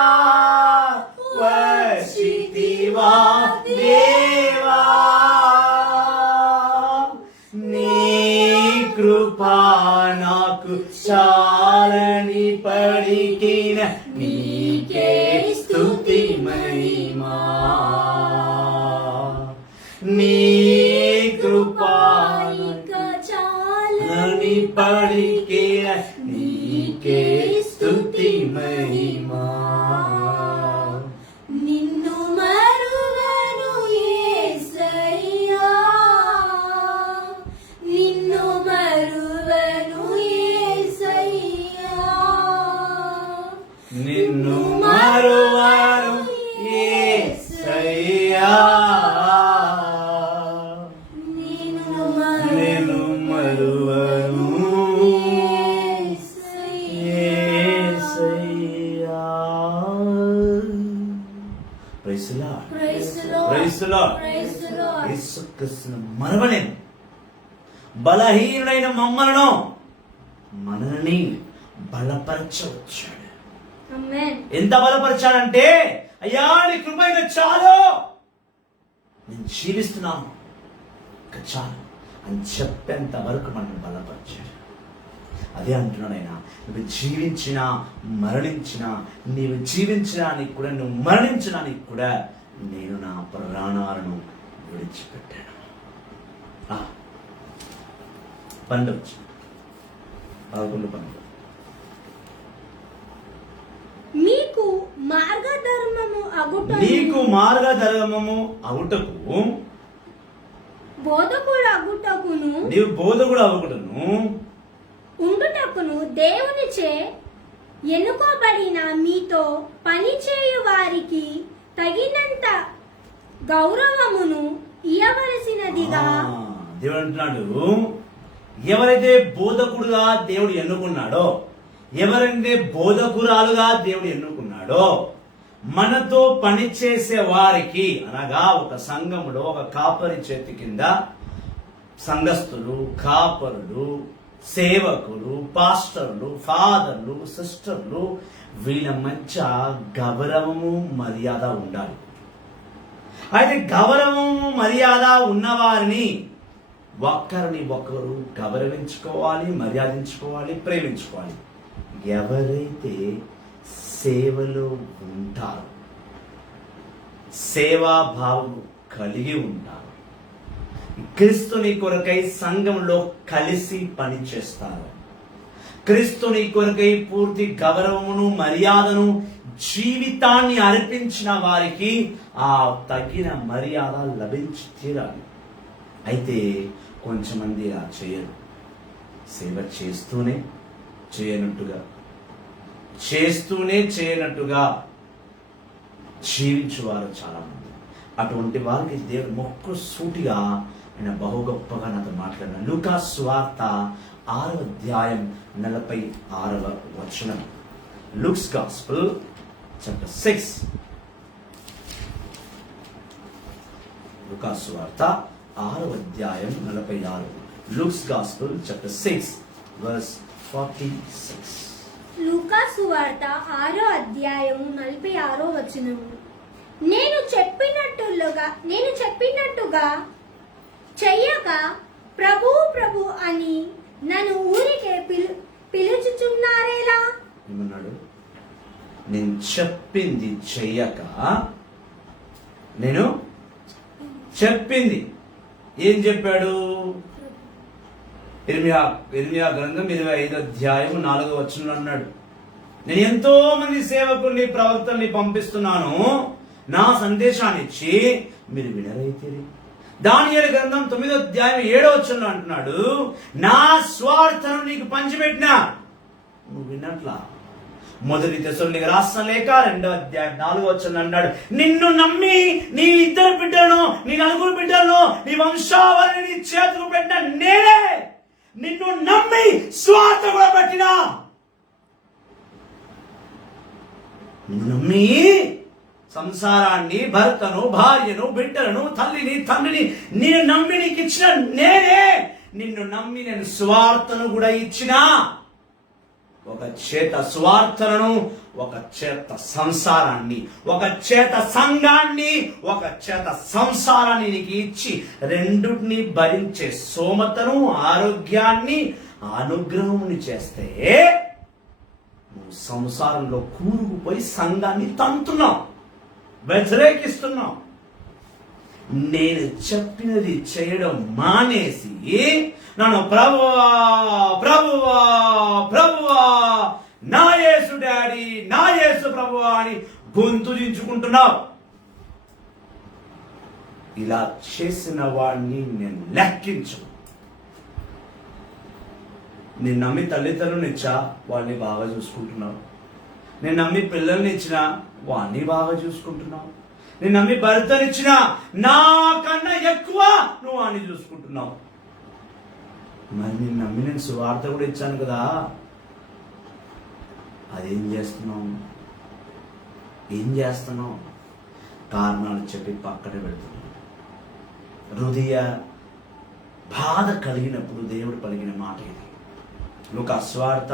వర్షితివా దేవా. నీ కృపా నాకు చాలని పడికిన నీకే స్తుతి మహిమా. నీ కృపా చాలని పడికిన నీకే స్తుతి మహిమా. నిన్ను మరువను యేసయ్యా, నిన్ను మరువను యేసయ్యా, నిన్ను మరువను యేసయ్యా, నిన్ను నిన్ను మరువను యేసయ్యా. Praise the Lord. Praise the Lord. Praise the Lord. Praise the Lord. యేసుక్రీస్తును మరవలేము. బలహీనుడైన మమ్మలను మనల్ని బలపరచవచ్చాడు. Amen. ఎంత బలపరచాడంటే, అయ్యా నీ కృప ఇంకా చాలు, నేను జీవిస్తున్నాను ఇంకా చాలు అని చెప్పేంత వరకు మనల్ని బలపరిచాడు. అదే అంటున్నాడు ఆయన, నువ్వు జీవించినా మరణించినా, నీవు జీవించడానికి కూడా నువ్వు మరణించడానికి కూడా నేను నా ప్రాణాలను విడిచిపెట్టాను. పండు 11 మీకు మార్గధర్మము మార్గధర్మము అగుటకు నీవు బోధకుడు అగుటను ఉండుటకును దేవునిచే ఎన్నుకోబడిన మీతో పనిచేయు వారికి తగినంత గౌరవమును ఇయ్యవలసినదిగా. దేవుడు అంటున్నాడు, ఎవరైతే బోధకుడుగా దేవుడు ఎన్నుకున్నాడో, ఎవరైతే బోధకురాలుగా దేవుడు ఎన్నుకున్నాడో, మనతో పనిచేసే వారికి, అనగా ఒక సంఘములో ఒక కాపరి చేతి కింద సంఘస్థులు, కాపరులు, సేవకులు, పాస్టర్లు, ఫాదర్లు, సిస్టర్లు, వీళ్ళ మధ్య గౌరవము మర్యాద ఉండాలి. అయితే గౌరవము మర్యాద ఉన్నవారిని ఒక్కరిని ఒకరు గౌరవించుకోవాలి, మర్యాదించుకోవాలి, ప్రేమించుకోవాలి. ఎవరైతే సేవలో ఉంటారో, సేవాభావం కలిగి ఉంటారు, క్రీస్తుని కొరకై సంఘంలో కలిసి పనిచేస్తారు, క్రీస్తుని కొరకై పూర్తి గౌరవమును మర్యాదను జీవితాన్ని అర్పించిన వారికి ఆ తగిన మర్యాద లభించి తీరాలి. అయితే కొంచెమంది ఆ చేయరు. సేవ చేస్తూనే చేయనట్టుగా జీవించువారు చాలా మంది. అటువంటి వారికి దేవుడు మొక్కు సూటిగా ఆయన బహు గొప్పగా నాతో మాట్లాడిన లూకా సువార్త 6వ అధ్యాయం 46వ వచనం. Luke's gospel chapter 6. లూకా సువార్త 6వ అధ్యాయం 46. Luke's gospel chapter 6 verse 46. లూకా సువార్త 6వ అధ్యాయం 46వ వచనము. నేను చెప్పినట్టుగా చెయ్యక ప్రభు ప్రభు అని నన్ను ఊరికే పిలుచుచున్నారేలా. ఏమన్నాడు? నేను చెప్పింది చెయ్యక, నేను చెప్పింది ఏం చెప్పాడు? ఇర్మియా గ్రంథం 25వ అధ్యాయం 4వ వచనంలో అన్నాడు, నేను ఎంతో మంది సేవకుల్ని, ప్రవక్తల్ని పంపిస్తున్నాను, నా సందేశాన్ని ఇచ్చి మీరు వినరైతే. దానియేలు గ్రంథం 9వ అధ్యాయం 7వ వచనంలో అంటున్నాడు, నా స్వార్థను నీకు పంచిపెట్టినా నువ్వు విన్నట్లా. మొదటి తెస్సలోనికీయులకు రాసిన లేఖ 2వ అధ్యాయం 4వ వచనం అన్నాడు, నిన్ను నమ్మి నీ 2 బిడ్డలను, నీ 4 బిడ్డలను, నీ వంశావళిని నీ చేతుకు పెట్టిన నేనే నిన్ను నమ్మి స్వార్థ కూడా పెట్టినా. నిన్ను నమ్మి సంసారాన్ని, భర్తను, భార్యను, బిడ్డలను, తల్లిని, తండ్రిని నేను నమ్మి నీకు ఇచ్చిన నేనే నిన్ను నమ్మి నేను స్వార్థను కూడా ఇచ్చిన. ఒక చేత స్వార్థలను, ఒక చేత సంసారాన్ని, ఒక చేత సంఘాన్ని, ఒక చేత సంసారాన్ని నీకు ఇచ్చి రెండుని భరించే సోమతను, ఆరోగ్యాన్ని, అనుగ్రహముని చేస్తే నువ్వు సంసారంలో కూరుకుపోయి సంఘాన్ని తంతున్నావు, వ్యతిరేకిస్తున్నావు. నేను చెప్పినది చేయడం మానేసి నన్ను ప్రభువా ప్రభువా ప్రభువా, నా యేసు డాడీ, నా యేసు ప్రభువా అని గొంతు దించుకుంటున్నావు. ఇలా చేసిన వాడిని నేను లెక్కించు. నేను నమ్మి తల్లిదండ్రులను ఇచ్చా, వాడిని బాగా చూసుకుంటున్నావు. నేను నమ్మి పిల్లల్ని ఇచ్చినా వాడిని బాగా చూసుకుంటున్నావు. నేను నమ్మి భర్తనిచ్చినా నాకన్నా ఎక్కువ నువ్వు వాడిని చూసుకుంటున్నావు. మరి నేను నమ్మి నేను సువార్త కూడా ఇచ్చాను కదా, అదేం చేస్తున్నావు? ఏం చేస్తున్నావు? కారణాలు చెప్పి పక్కన పెడుతున్నావు. హృదయ బాధ కలిగినప్పుడు దేవుడు పలికిన మాట ఇది. లూకా సువార్త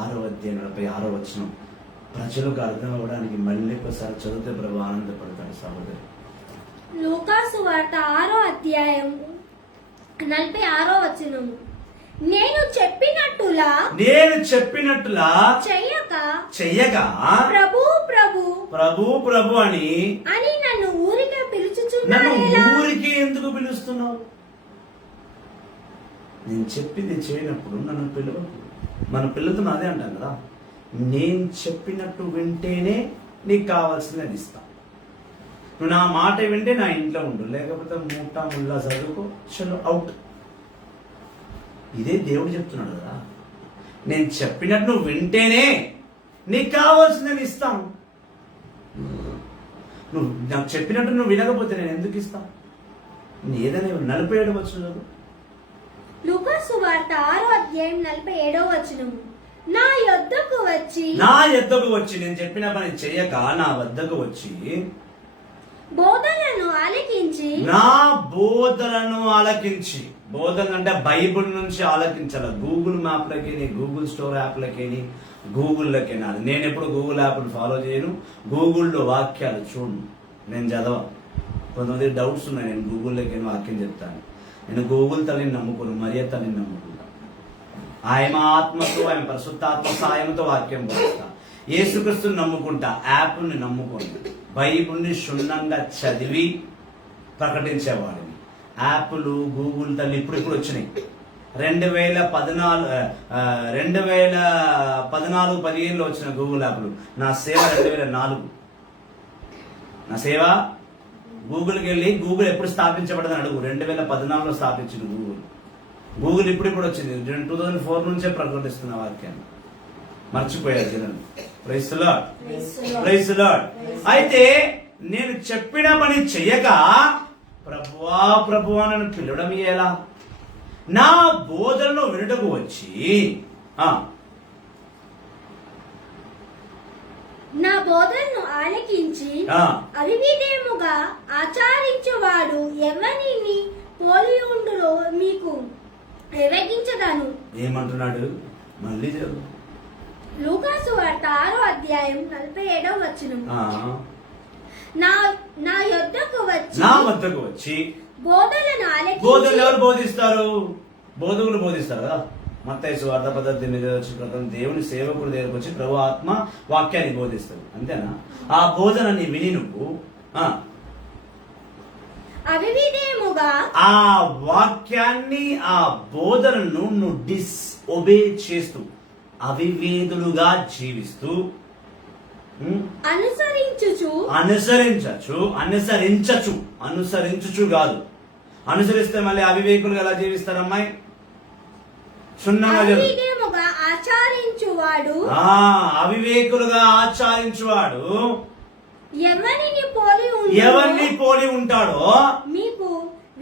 6వ అధ్యాయం 46వ వచనం. ప్రజలకు అర్థం అవ్వడానికి మళ్ళీ ఒకసారి చదివితే ప్రభు ఆనందపడతాడు సహోదరు. లూకా సువార్త 6వ అధ్యాయం 46వ వచనం. నేను చెప్పినట్టులా చెయ్యక ప్రభు ప్రభు ప్రభు ప్రభు అని నన్ను ఊరికే నన్ను ఊరికి ఎందుకు పిలుస్తున్నావు? నేను చెప్పింది చేయనప్పుడు నన్ను పిలవకు. మన పిల్లతో అదే అంటాం కదా, నేను చెప్పినట్టు వింటేనే నీకు కావాల్సింది అది ఇస్తా. నువ్వు నా మాట వింటే నా ఇంట్లో ఉండు, లేకపోతే మూటా ముల్లా చదువుకో, చలో అవుట్. ఇదే దేవుడు చెప్తున్నాడు కదా. నేను చెప్పినట్టు నువ్వు వింటేనే నీకు కావాల్సింది నేను ఇస్తాను. నువ్వు నాకు చెప్పినట్టు నువ్వు వినకపోతే నేను ఎందుకు ఇస్తాను? ఏదైనా 47 వచనం. లూకా సువార్త 6:47. నా యొద్దకు వచ్చి నేను చెప్పిన పని చెయ్యక నా వద్దకు వచ్చి బోధనను ఆలకించి నా బోధనను ఆలకించి. బోధన అంటే బైబుల్ నుంచి ఆలకించాల. గూగుల్ మ్యాప్లకి, గూగుల్ స్టోర్ యాప్లకి, గూగుల్లోకి నాది. నేను ఎప్పుడు గూగుల్ యాప్ను ఫాలో చేయను. గూగుల్లో వాక్యాలు చూడను, నేను చదవ. కొంతమంది డౌట్స్ ఉన్నాయి, నేను గూగుల్లోకి వాక్యం చెప్తాను. నేను గూగుల్ తల్లిని నమ్ముకోను, మరియ తల్లిని నమ్ముకుంటా. ఆయన ఆత్మతో, ఆయన పరిశుద్ధాత్మ సాయంతో వాక్యం పోస్తా. యేసుక్రీస్తుని నమ్ముకుంటా, యాప్ని నమ్ముకోను. బైబుల్ని క్షుణ్ణంగా చదివి ప్రకటించేవాడిని. యాప్లు గూగుల్ తల్లి ఇప్పుడు వచ్చినాయి. 2014-15లో వచ్చిన గూగుల్ యాప్లు. నా సేవ 2004. నా సేవ గూగుల్కి వెళ్ళి గూగుల్ ఎప్పుడు స్థాపించబడదని అడుగు. 2014లో స్థాపించింది గూగుల్ ఇప్పుడు వచ్చింది. 2004 నుంచే ప్రకటిస్తున్న వాక్యాన్ని మర్చిపోయారు జనం. Praise the Lord, praise the Lord. అయితే నేను చెప్పిన పని చెయ్యక ప్రభువా ప్రభువా నన్ను పిలవడం ఎలా? నా బోధనను వినుటకు వచ్చి నా బోధనను ఆలకించి అవిధేయముగా ఆచరించువాడు ఎవరిని పోలి ఉండునో మీకు వివరించదను. ఏమంటున్నాడు? మళ్ళీ చదువు. లూకా సువార్త 6:47. నా యొద్దకు వచ్చి బోధనను ఆలకించి. బోధనలు ఎవరు బోధిస్తారు? బోధకులు బోధిస్తారు కదా. మత్తయి సువార్త 18 దేవుని సేవకుడు దగ్గరకు వచ్చి ప్రభు ఆత్మ వాక్యాన్ని బోధిస్తారు, అంతేనా? ఆ బోధనని విని నువ్వు అవిధేయముగా ఆ వాక్యాన్ని, ఆ బోధనను నువ్వు డిస్ఒబే చేస్తూ, అవివేదులుగా జీవిస్తూ, అనుసరించచ్చు కాదు. అనుసరిస్తే మళ్ళీ అవివేకులుగా ఎలా జీవిస్తారు అమ్మాయి? అవిధేయముగా ఆచరించువాడు, అవివేకులుగా ఆచరించువాడు ఎవరిని పోలి ఉంటాడో మీకు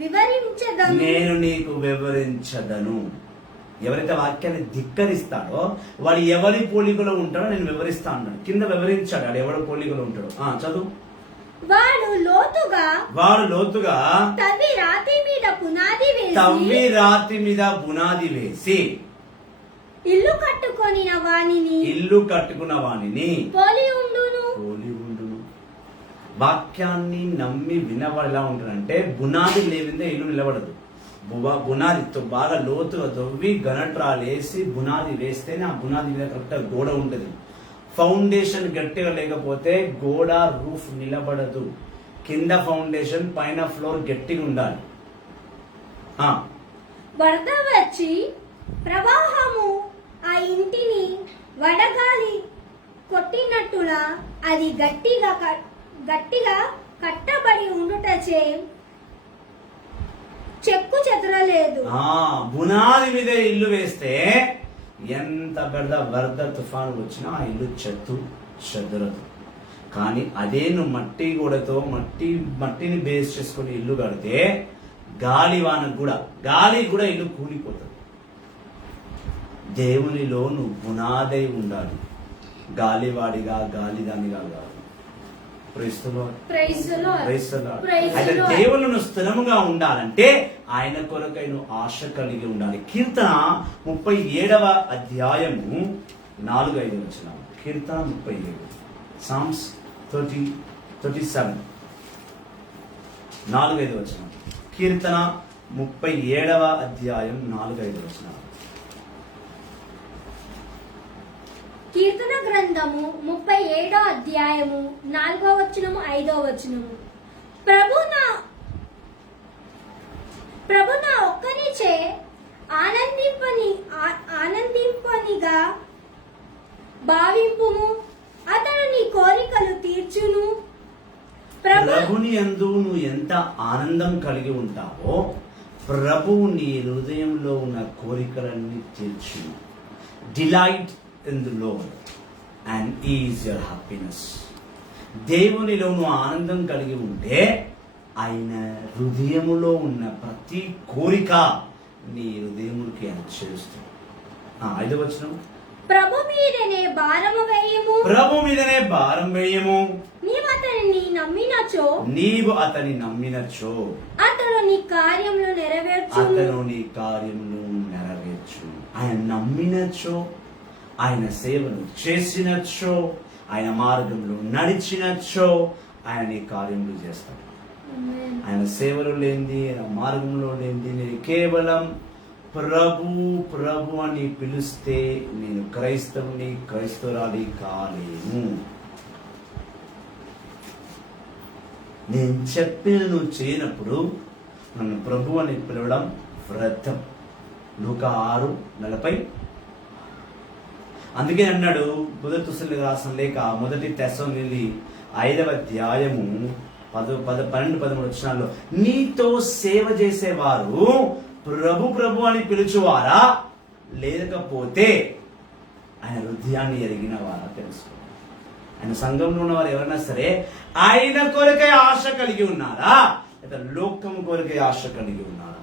వివరించదను. నేను నీకు వివరించదను. ఎవరైతే వాక్యాన్ని ధిక్కరిస్తాడో వాడు ఎవరి పోలికలో ఉంటాడో నేను వివరిస్తా అన్నాడు. కింద వివరించాడు వాడు ఎవరి పోలికలో ఉంటాడో. చదువు. వాడు లోతుగా తవ్వి రాతి మీద పునాది వేసి ఇల్లు కట్టుకున్న వానిని పోలి ఉండును. వాక్యాన్ని నమ్మి వినవాడు ఎలా ఉంటాడంటే, బునాది లేనిదే ఇల్లు నిలబడదు. బునాదితో బాగా లోతుగా తవ్వి గనట్రాలు వేసి బునాది వేస్తేనే ఆ బునాది మీద కరెక్ట్గా గోడ ఉంటుంది. ఫౌండేషన్ గట్టిగా లేకపోతే గోడ, రూఫ్ నిలబడదు. కింద ఫౌండేషన్, పైన ఫ్లోర్ గట్టిగా ఉండాలి. వరద వచ్చి ప్రవాహము ఆ ఇంటిని వడగాలి కొట్టినట్టులా అది గట్టిగా కట్టబడి ఉండుటచే చెక్కు చెదరలేదు. బునాది మీద ఇల్లు వేస్తే ఎంత పెద్ద వరద తుఫాను వచ్చినా ఆ ఇల్లు చెదరదు. కానీ అదే నువ్వు మట్టి గోడతో మట్టిని బేస్ చేసుకుని ఇల్లు కడితే గాలి కూడా ఇల్లు కూలిపోతుంది. దేవునిలో నువ్వు బునాదై ఉండాలి, గాలివాడిగా గాలిదానిగా కాదు. అయితే దేవుని స్థిరముగా ఉండాలంటే ఆయన కొరకై నువ్వు ఆశ కలిగి ఉండాలి. కీర్తన 37 4-5 వచనం. కీర్తన 37, Psalms 37 4-5 వచనం. కీర్తన 37 4-5 వచనం. కీర్తన గ్రంథము 37 4 5 ప్రభు నా ఒక్కనిచే ఆనందింపనిగా భావింపుము. అతడు నీ కోరికలు తీర్చును. ప్రభుని యందు నువ్వు ఎంత ఆనందం కలిగి ఉంటావో ప్రభువు నీ హృదయంలో ఉన్న కోరికలన్నీ తీర్చును. Delight in the Lord and is your happiness. దేవునిలో నువ్వు ఆనందం కలిగి ఉంటే ఆయన హృదయములో ఉన్న ప్రతి కోరిక నీ హృదయమునికి ఆయన చేస్తుంది. 5వ వచనం, ప్రభు మీదనే భారము వేయము. ప్రభు మీదనే భారం వేయము. నీవు అతనిని నమ్మినచో నీవు అతని నమ్మినచో అతడు నీ కార్యములు నెరవేర్చు. అతను నీ కార్యములు నెరవేర్చు. ఆయన నమ్మినచో, ఆయన సేవను చేసినచో, ఆయన మార్గంలో నడిచినచో ఆయన నీ కార్యములు చేస్తాడు. ఆయన సేవలు లేనిది, ఆయన మార్గంలో లేనిది నేను కేవలం ప్రభు ప్రభు అని పిలిస్తే నేను క్రైస్తవుని క్రైస్తవురాలి కాలేను. నేను చెప్పిన నువ్వు చేయనప్పుడు నన్ను ప్రభు అని పిలవడం వ్రతం. లూకా 6:40. అందుకే అన్నాడు మొదటి తెస్సలోనికీయులకు రాసిన లేఖ, మొదటి తెస్సలోనికీ 5వ అధ్యాయము 12-13 వచనాల్లో, నీతో సేవ చేసేవారు ప్రభు ప్రభు అని పిలుచువారా లేకపోతే ఆయన హృదయాన్ని ఎరిగిన వారా తెలుసుకో. ఆయన సంఘంలో ఉన్న వారు ఎవరైనా సరే ఆయన కొరకే ఆశ కలిగి ఉన్నారా లేదా లోకం కొరకే ఆశ కలిగి ఉన్నారా?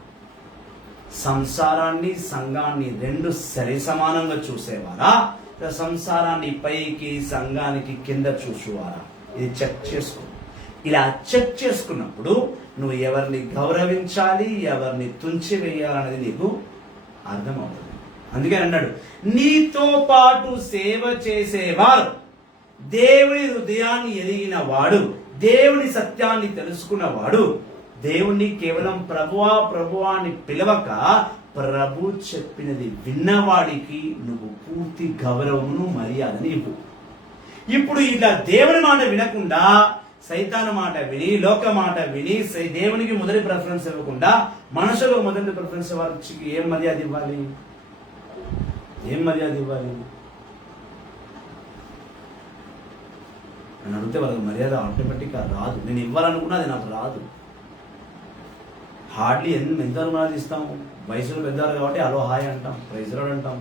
సంసారాన్ని సంఘాన్ని రెండు సరి సమానంగా చూసేవారా లేదా సంసారాన్ని పైకి సంఘానికి కింద చూసేవారా? ఇది చెక్ చేసుకో. ఇలా చెక్ చేసుకున్నప్పుడు నువ్వు ఎవరిని గౌరవించాలి, ఎవరిని తుంచి వేయాలనేది నీకు అర్థమవుతుంది. అందుకని అన్నాడు, నీతో పాటు సేవ చేసేవారు దేవుని హృదయాన్ని ఎరిగిన వాడు, దేవుని సత్యాన్ని తెలుసుకున్నవాడు, దేవుణ్ణి కేవలం ప్రభువా ప్రభువా అని పిలవక ప్రభు చెప్పినది విన్నవాడికి నువ్వు పూర్తి గౌరవమును మర్యాదని ఇవ్వు. ఇప్పుడు ఇలా దేవుని మాట వినకుండా సైతాను మాట విని, లోక మాట విని, దేవునికి మొదటి ప్రిఫరెన్స్ ఇవ్వకుండా మనుషులకు మొదటి ప్రిఫరెన్స్ వారికి ఏం మర్యాద ఇవ్వాలి? ఏం మర్యాద ఇవ్వాలి? నన్ను అడిగితే వాళ్ళకి మర్యాద ఆటోమేటిక్గా రాదు. నేను ఇవ్వాలనుకున్నా అది నాకు రాదు. హార్డ్లీ ఎంత మర్యాద ఇస్తాము? వయసులో పెద్దవారు కాబట్టి అలో హాయ్ అంటాం, ప్రైజ్ లార్డ్ అంటాం.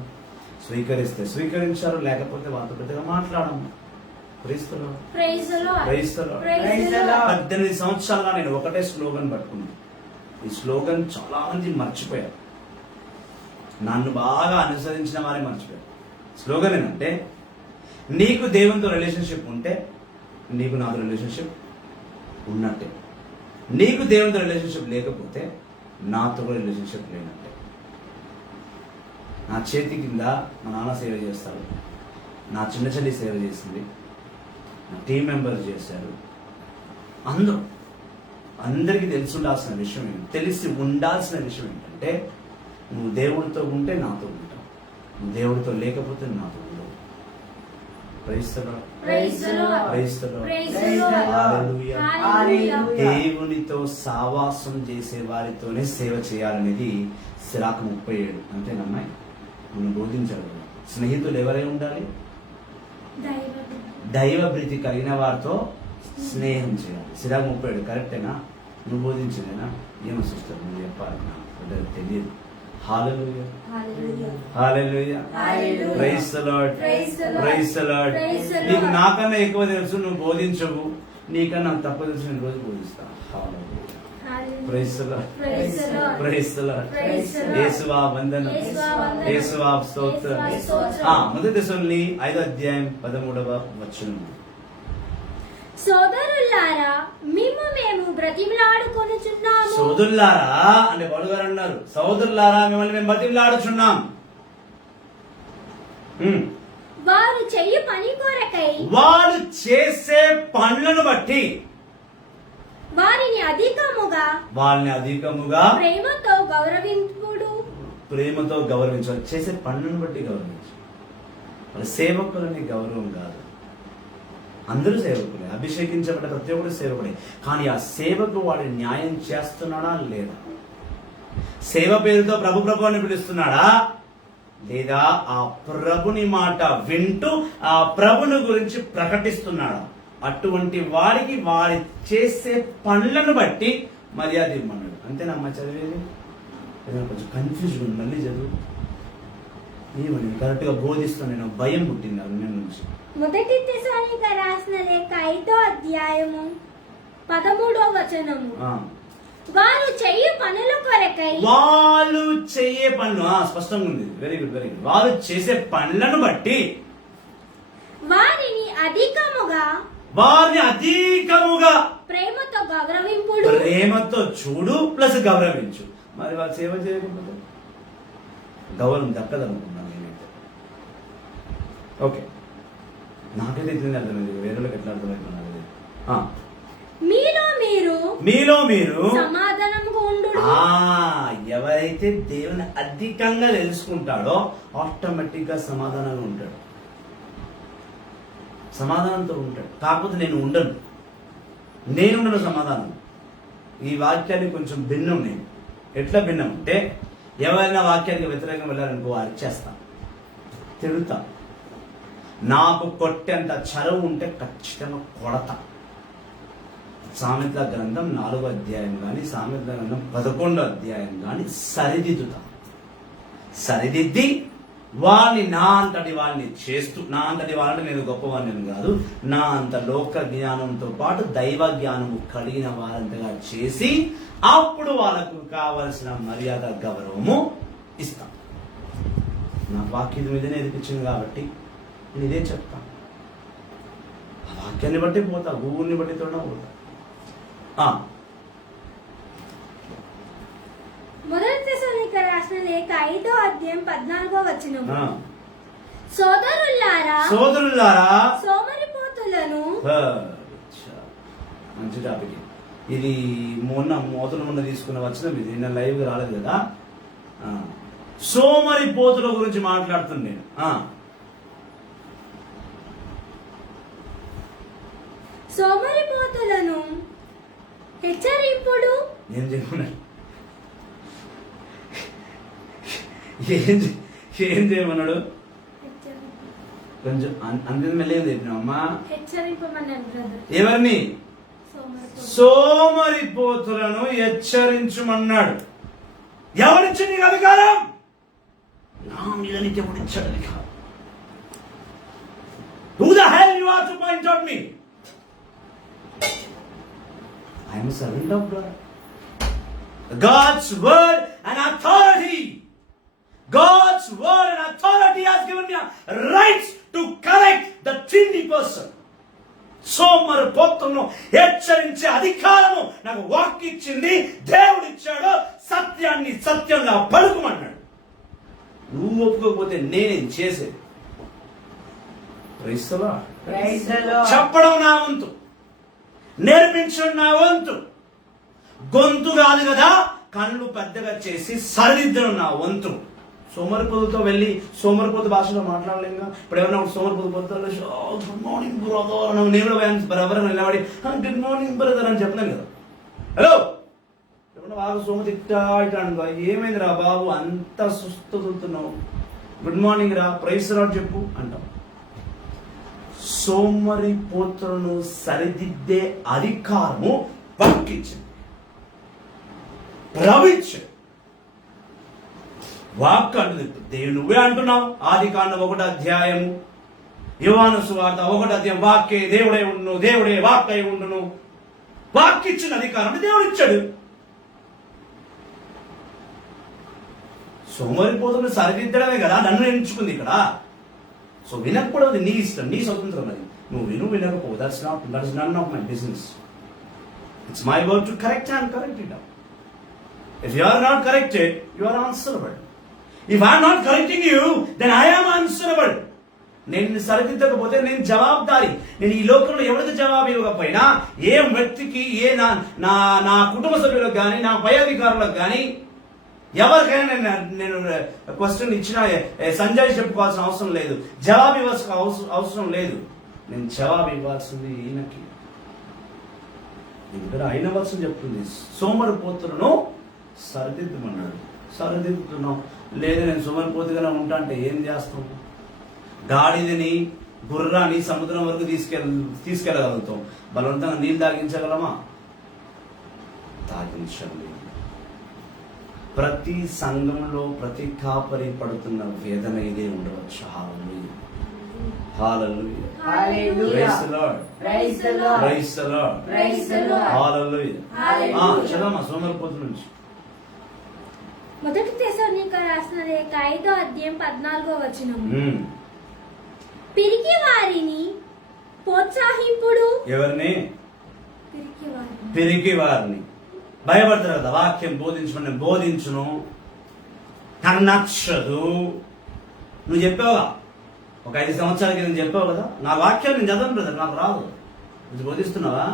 స్వీకరిస్తే స్వీకరించారు, లేకపోతే వాళ్ళతో పెద్దగా మాట్లాడము. 18 సంవత్సరాలుగా నేను ఒకటే స్లోగన్ పట్టుకున్నాను. ఈ స్లోగన్ చాలా మంది మర్చిపోయారు, నన్ను బాగా అనుసరించిన వారే మర్చిపోయారు. స్లోగన్ ఏంటంటే, నీకు దేవునితో రిలేషన్షిప్ ఉంటే నీకు నాతో రిలేషన్షిప్ ఉన్నట్టే, నీకు దేవునితో రిలేషన్షిప్ లేకపోతే నాతో కూడా రిలేషన్షిప్ లేనట్టే. నా చేతి కింద మా నాన్న సేవ చేస్తారు, నా చిన్న చెల్లి సేవ చేసింది, నా టీం మెంబర్స్ చేశారు. అందరికీ తెలిసి ఉండాల్సిన విషయం ఏంటంటే, నువ్వు దేవుడితో ఉంటే నాతో ఉంటావు, నువ్వు దేవుడితో లేకపోతే నాతో ఉండవు. దేవునితో సావాసం చేసే వారితోనే సేవ చేయాలనేది సిరాకు 37. అంతేనమ్మాయి, మనం బోధించాలి. స్నేహితులు ఎవరై ఉండాలి? దైవ ప్రీతి కలిగిన వారితో స్నేహం చేయాలి. సిరాకు 37 కరెక్టేనా? నువ్వు బోధించలేనా? ఏమో సిస్టర్ నువ్వు చెప్పాలి, నాకు తెలియదు. Hallelujah, hallelujah, praise the Lord, praise the Lord. నీకు నాకన్నా ఎక్కువ తెలుసు, నువ్వు బోధించవు. నీకన్నా నాకు తక్కువ తెలుసు, నేను రోజు బోధిస్తా. Praise the Lord, praise the Lord. యేసువా వందనం, యేసువా స్తోత్రం. మొదటి తెస్సలోనికీ 5వ అధ్యాయం 13వ వచనం. సోదరులారా, మేము బ్రతిమలాడుకొనుచున్నాము. సోదరులారా అంటే పౌలు గారు అన్నారు, సోదరులారా మిమ్మల్ని మేము బ్రతిమలాడుచున్నాం. వారు చెయ్యి పని కొరకై, వారు చేసే పనులను బట్టి వాళ్ళని అధికముగా ప్రేమతో గౌరవించాలి. చేసే పనులను బట్టి గౌరవించాలి. వాళ్ళ సేవకులని గౌరవం కాదు. అందరూ సేవకులే, అభిషేకించబడ్డ ప్రతి ఒక్కరు సేవకులే. కానీ ఆ సేవకు వాడు న్యాయం చేస్తున్నాడా లేదా? సేవ పేరుతో ప్రభు ప్రభు అని పిలుస్తున్నాడా లేదా ఆ ప్రభుని మాట వింటూ ఆ ప్రభుని గురించి ప్రకటిస్తున్నాడా? అటువంటి వాడికి వాడి చేసే పనులను బట్టి మర్యాద ఇవ్వమన్నాడు. అంతేనమ్మా చదివేది? ఏదైనా కొంచెం కన్ఫ్యూజన్ ఉంది, మళ్ళీ చదువు. ఏమని కరెక్ట్గా బోధిస్తాను నేను, భయం పుట్టింది అది నేను నుంచి. మొదటి తెస్సలోనిక రాసిన లేఖ 5వ అధ్యాయము 13వ వచనము. వారు చెయ్యి పనుల కొరకై, వాళ్ళు చెయ్యే పనులు స్పష్టంగా ఉంది. Very good, very good. వాళ్ళు చేసే పనులను బట్టి వారిని అధికముగా ప్రేమతో గౌరవింపుడు. ప్రేమతో చూడు ప్లస్ గౌరవించు. మరి వాళ్ళు సేవ చేయకపోతే గౌరవం దక్కదనుకున్నాను నేనైతే. ఓకే, నాకైతే ఇట్లనే అర్థమైంది, వేరేలకు ఎట్లా అర్థమవుతున్నారు? మీలో మీరు సమాధానముగా ఉండు. ఎవరైతే దేవుని అధికంగా తెలుసుకుంటాడో ఆటోమేటిక్ గా సమాధానంగా ఉంటాడు, సమాధానంతో ఉంటాడు. కాకపోతే నేనుండను సమాధానం. ఈ వాక్యాన్ని కొంచెం భిన్నం. నేను ఎట్లా భిన్నం అంటే, ఎవరైనా వాక్యానికి వ్యతిరేకంగా వెళ్ళాలనుకో అరిచేస్తా, తిడుతా. నాకు కొట్టేంత చరువు ఉంటే ఖచ్చితంగా కొడతా. సామెతల గ్రంథం 4వ అధ్యాయం కానీ, సామెతల గ్రంథం 11వ అధ్యాయం కానీ సరిదిద్దుతా. సరిదిద్ది వాళ్ళని నా అంతటి వాళ్ళని చేస్తూ, నా అంతటి వాళ్ళని నేను గొప్పవాడిని కాదు, నా అంత లోక జ్ఞానంతో పాటు దైవ జ్ఞానము కలిగిన వారంతగా చేసి అప్పుడు వాళ్ళకు కావలసిన మర్యాద గౌరవము ఇస్తాం. నా వాక్యం మీద నేర్పించింది కాబట్టి నేను ఇదే చెప్తాను. ఆ వాక్యాన్ని బట్టి పోతా, ఊరిని బట్టి తోడా పోతా. మొదటి తెస్సలోనిక రాసిన లేఖ 5వ అధ్యాయం 14వ వచనం. సోదరులారా సోమరిపోతులను. మంచి టాపిక్ ఇది. మొన్న తీసుకున్న వచనం ఇది, నిన్న లైవ్ గా రాలేదు కదా. సోమరిపోతుల గురించి మాట్లాడుతుంది నేను. సోమరిపోతులను హెచ్చరింపుడు. ఏం చేయమన్నాడు? ఏం చేయమన్నాడు? కొంచెం అంత మెల్లగా చెప్పినావమ్మా. ఎవరిని? సోమరిపోతులను హెచ్చరించమన్నాడు. ఎవరిచ్చి నీకు అధికారం? నా మీద నీకు ఎవరిచ్చాడు అధికారం? Who the hell you are to point out me? I am a servant of God. God's word and authority. God's word and authority has given me a right to correct the trinity person. సోమరిపోతులను హెచ్చరించే అధికారము నాకు వాక్కు ఇచ్చింది, దేవుడు ఇచ్చాడు. సత్యాన్ని సత్యంగా పలుకుమన్నాడు. నువ్వు ఒప్పుకోకపోతే నేనేం చేసేది? చెప్పడం నా వంతు, నేర్పించడం నా వంతు. గొంతు కాదు కదా, కళ్ళు పెద్దగా చేసి సరిదిద్దడం నా వంతు. సోమరిపోతుతో వెళ్ళి సోమరిపోతు భాషలో మాట్లాడలేంగా. ఇప్పుడు ఎవరైనా సోమరిపోతు పోతారు, గుడ్ మార్నింగ్ బ్రదర్, నేను బరాబర్ నిలబడి గుడ్ మార్నింగ్ బ్రదర్ అని చెప్తాను కదా. హలో, ఎవరైనా బాగా సోమ తిట్టా ఇట్లా, ఏమైంది రా బాబు అంత సుస్తుతున్నావు, గుడ్ మార్నింగ్ రా, ప్రైస్ రా చెప్పు అంటాం. సోమరిపోతులను సరిదిద్దే అధికారము వాక్కిచ్చింది, ప్రవచించింది. వాక్ అంటుంది. దేవుడు నువ్వే అంటున్నావు. ఆదికాండం 1వ అధ్యాయము, యోహాను సువార్త 1వ అధ్యాయం, వాక్కే దేవుడే ఉండును, దేవుడే వాక్కై ఉండును. వాక్కిచ్చిన అధికారం దేవుడు ఇచ్చాడు. సోమరిపోతులను సరిదిద్దడమే కదా నన్ను ఎంచుకుంది ఇక్కడ. సో వినకపోవడం నీ ఇష్టం, నీ స్వతంత్రం. అది నువ్వు వినకపో, that's none of my business. It's my work to correct and correct it. If you are not corrected, you are answerable. If I am not correcting you, then I am answerable. నేను సరిదిద్దకపోతే నేను జవాబుదారి. నేను ఈ లోకంలో ఎవరికి జవాబు ఇవ్వకపోయినా, ఏ వ్యక్తికి, ఏ నా కుటుంబ సభ్యులకు కానీ, నా పై అధికారులకు కానీ, ఎవరికైనా నేను క్వశ్చన్ ఇచ్చినా సంజయ్ చెప్పుకోవాల్సిన అవసరం లేదు, జవాబు ఇవ్వాల్సిన అవసరం లేదు. నేను జవాబు ఇవ్వాల్సింది ఈయనకి. ఇక్కడ అయిన వర్షం చెప్తుంది, సోమరిపోతులను సరిదిద్దమన్నాడు. సరిదిద్దుతున్నాం. లేదా నేను సోమరిపోతుగానే ఉంటా అంటే ఏం చేస్తాం? గాడిదని గుర్రాన్ని సముద్రం వరకు తీసుకెళ్ళగలుగుతాం. బలవంతంగా నీళ్ళు తాగించగలమా? తాగించండి. ప్రతి సంఘంలో ప్రతి కాపరి పడుతున్న వేదన ఇదే ఉండవచ్చు. హల్లెలూయా, హల్లెలూయా, Hallelujah. Praise the lord, Praise the Lord. Praise the lord, Praise the Lord. Hallelujah. Hallelujah. చదవమ్మా సోమరిపోతు నుంచి. మొదటి తెస్సలోనికైయులకు రాసిన లేఖ 5వ అధ్యాయం 14వ వచనం. పిరికి వారిని ప్రోత్సహింపుడు. ఎవరిని? పిరికి వారిని. పిరికి వారిని. భయపడతారు కదా, వాక్యం బోధించమని బోధించును, నాకు నచ్చదు. నువ్వు చెప్పావుగా, ఒక 5 సంవత్సరాల క్రితం చెప్పావు కదా, నా వాక్యాలు నేను చదవను బ్రదర్, నాకు రాదు. నువ్వు బోధిస్తున్నావా?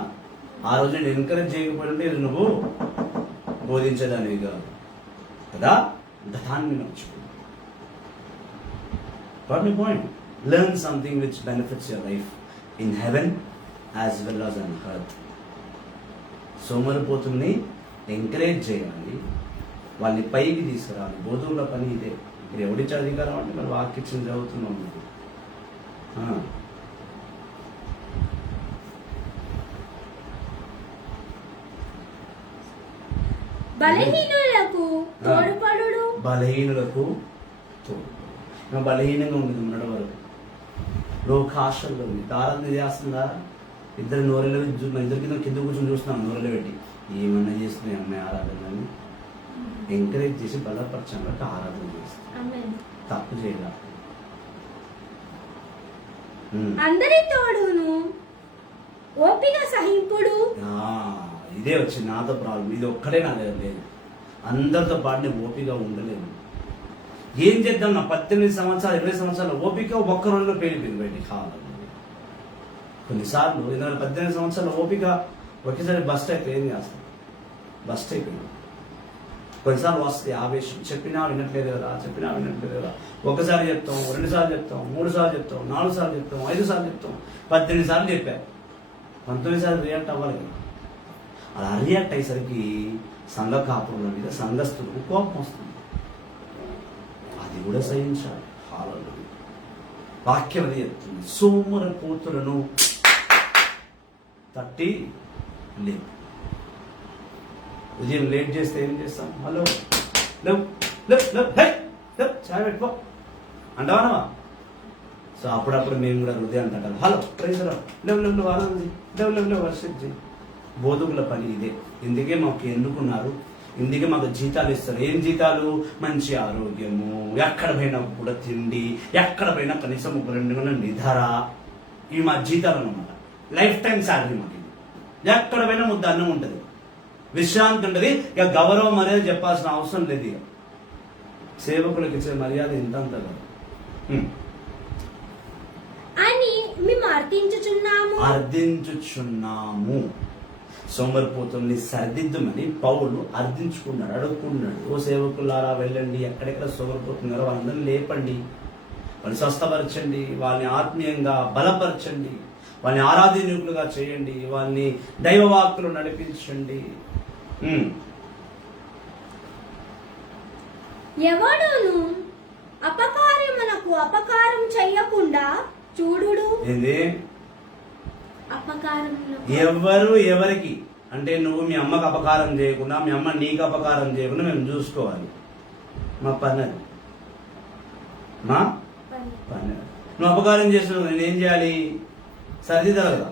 ఆ రోజు నేను ఎంకరేజ్ చేయకపోయింటే ఇది నువ్వు బోధించేదానివి కాదు కదా. దాన్ని నచ్చుకో. Got my point? Learn something which benefits your life in heaven as well as on earth. సోమరిపోతుల్ని ఎంకరేజ్ చేయాలి, వాళ్ళని పైకి తీసుకురావాలి. బోధువుల పని ఇదే. ఇప్పుడు ఎవడిచ్చే అధికారం అంటే మరి వాక్యం చదువుతున్నాం. బలహీనులకు తోడ్పడుడు. బలహీనులకు బలహీనంగా ఉంటుంది మొన్నటి వరకు. లోకాశల్లో ఉంది. తారలు చేస్తుందా? ఇద్దరు నోరెలు ఇద్దరికి కింద కూర్చొని చూస్తున్నాం, నోరెలు పెట్టి ఏమన్నా చేస్తున్నాయి అమ్మాయి ఆరాధనని ఎంకరేజ్ చేసి బలపరచం బట్టి ఆరాధన చేస్తాం. ఆమేన్. తప్పు చేయాల. అందరి తోడును ఓపిక సహింపుడు. ఇదే వచ్చింది నాతో ప్రాబ్లం. ఇది ఒక్కడే నా దగ్గర లేదు. అందరితో పాటు నేను ఓపిక ఉండలేను. ఏం చేద్దాం? నా 18 సంవత్సరాలు 20 సంవత్సరాల ఓపిక ఒక్క రోజులో పేలిపోయింది బయటికి. కావాలి కొన్నిసార్లు 18 సంవత్సరాల ఓపిక ఒకేసారి బస్ట్ అయిపోయి ఏం చేస్తాం? బస్ట్ అయిపోయింది. కొన్నిసార్లు వస్తుంది ఆవేశం, చెప్పినా వినట్లేదు కదా. ఒకసారి చెప్తాం, 2 సార్లు చెప్తాం, 3 సార్లు చెప్తాం, 4 సార్లు చెప్తాం, 5 సార్లు చెప్తాం, 18 సార్లు చెప్పా. 19 సార్లు రియాక్ట్ అవ్వాలి కదా. అలా రియాక్ట్ అయ్యేసరికి సంఘ కాపురుల మీద సంఘస్థులకు కోపం వస్తుంది. అది కూడా సహించాలి. హల్లెలూయా. వాక్యం అది చెప్తుంది, సోమరిపోతులను తట్టి లేదు. ఉదయం లేట్ చేస్తే ఏం చేస్తాం? హలో చాయ్ పెట్టుకో అంటావా? సో అప్పుడప్పుడు మేము కూడా హృదయం అంటాం, హలో ప్రైజ్ వర్షిప్ చేయి. బోధకుల పని ఇదే. ఇందుకే మాకు ఎన్నుకున్నారు, ఇందుకే మాకు జీతాలు ఇస్తారు. ఏం జీతాలు? మంచి ఆరోగ్యము, ఎక్కడ పోయినా కూడా తిండి, ఎక్కడ పోయినా కనీసం 2 గంటల నిద్ర. ఇవి మా జీతాలు అన్నమాట. లైఫ్ టైం శాలరీ మాకు. ఎక్కడ పోయినా ముద్ద అన్నం ఉంటుంది, విశ్రాంతి ఉంటుంది. ఇక గౌరవం అనేది చెప్పాల్సిన అవసరం లేదు. ఇక సేవకులకు ఇచ్చే మర్యాద ఇంత అంత కాదు అని మేము అర్థించుచున్నాము. సోమరిపోతుల్ని సరిదిద్దుమని పౌలు అర్థించుకున్నాడు, అడుగుకున్నాడు. ఓ సేవకులారా వెళ్ళండి, ఎక్కడెక్కడ సోమరిపోతున్నారో వాళ్ళందరినీ లేపండి, వాళ్ళని స్వస్థపరచండి, వాళ్ళని ఆత్మీయంగా బలపరచండి, వాళ్ళని ఆరాధనీయులుగా చేయండి, వాళ్ళని దైవవాక్కులు నడిపించండి. ఎవడును అపకారమునకు అపకారం చెయ్యకుండా చూడుడు. ఏంది? అపకారమునకు ఎవరు ఎవరికి అంటే నువ్వు మీ అమ్మకు అపకారం చేయకుండా, మీ అమ్మ నీకు అపకారం చేయకుండా మేము చూసుకోవాలి. మా పని అది. మా పని. నువ్వు అపకారం చేస్తున్నావు, నేనేం చేయాలి? సరిదిద్దాలి కదా.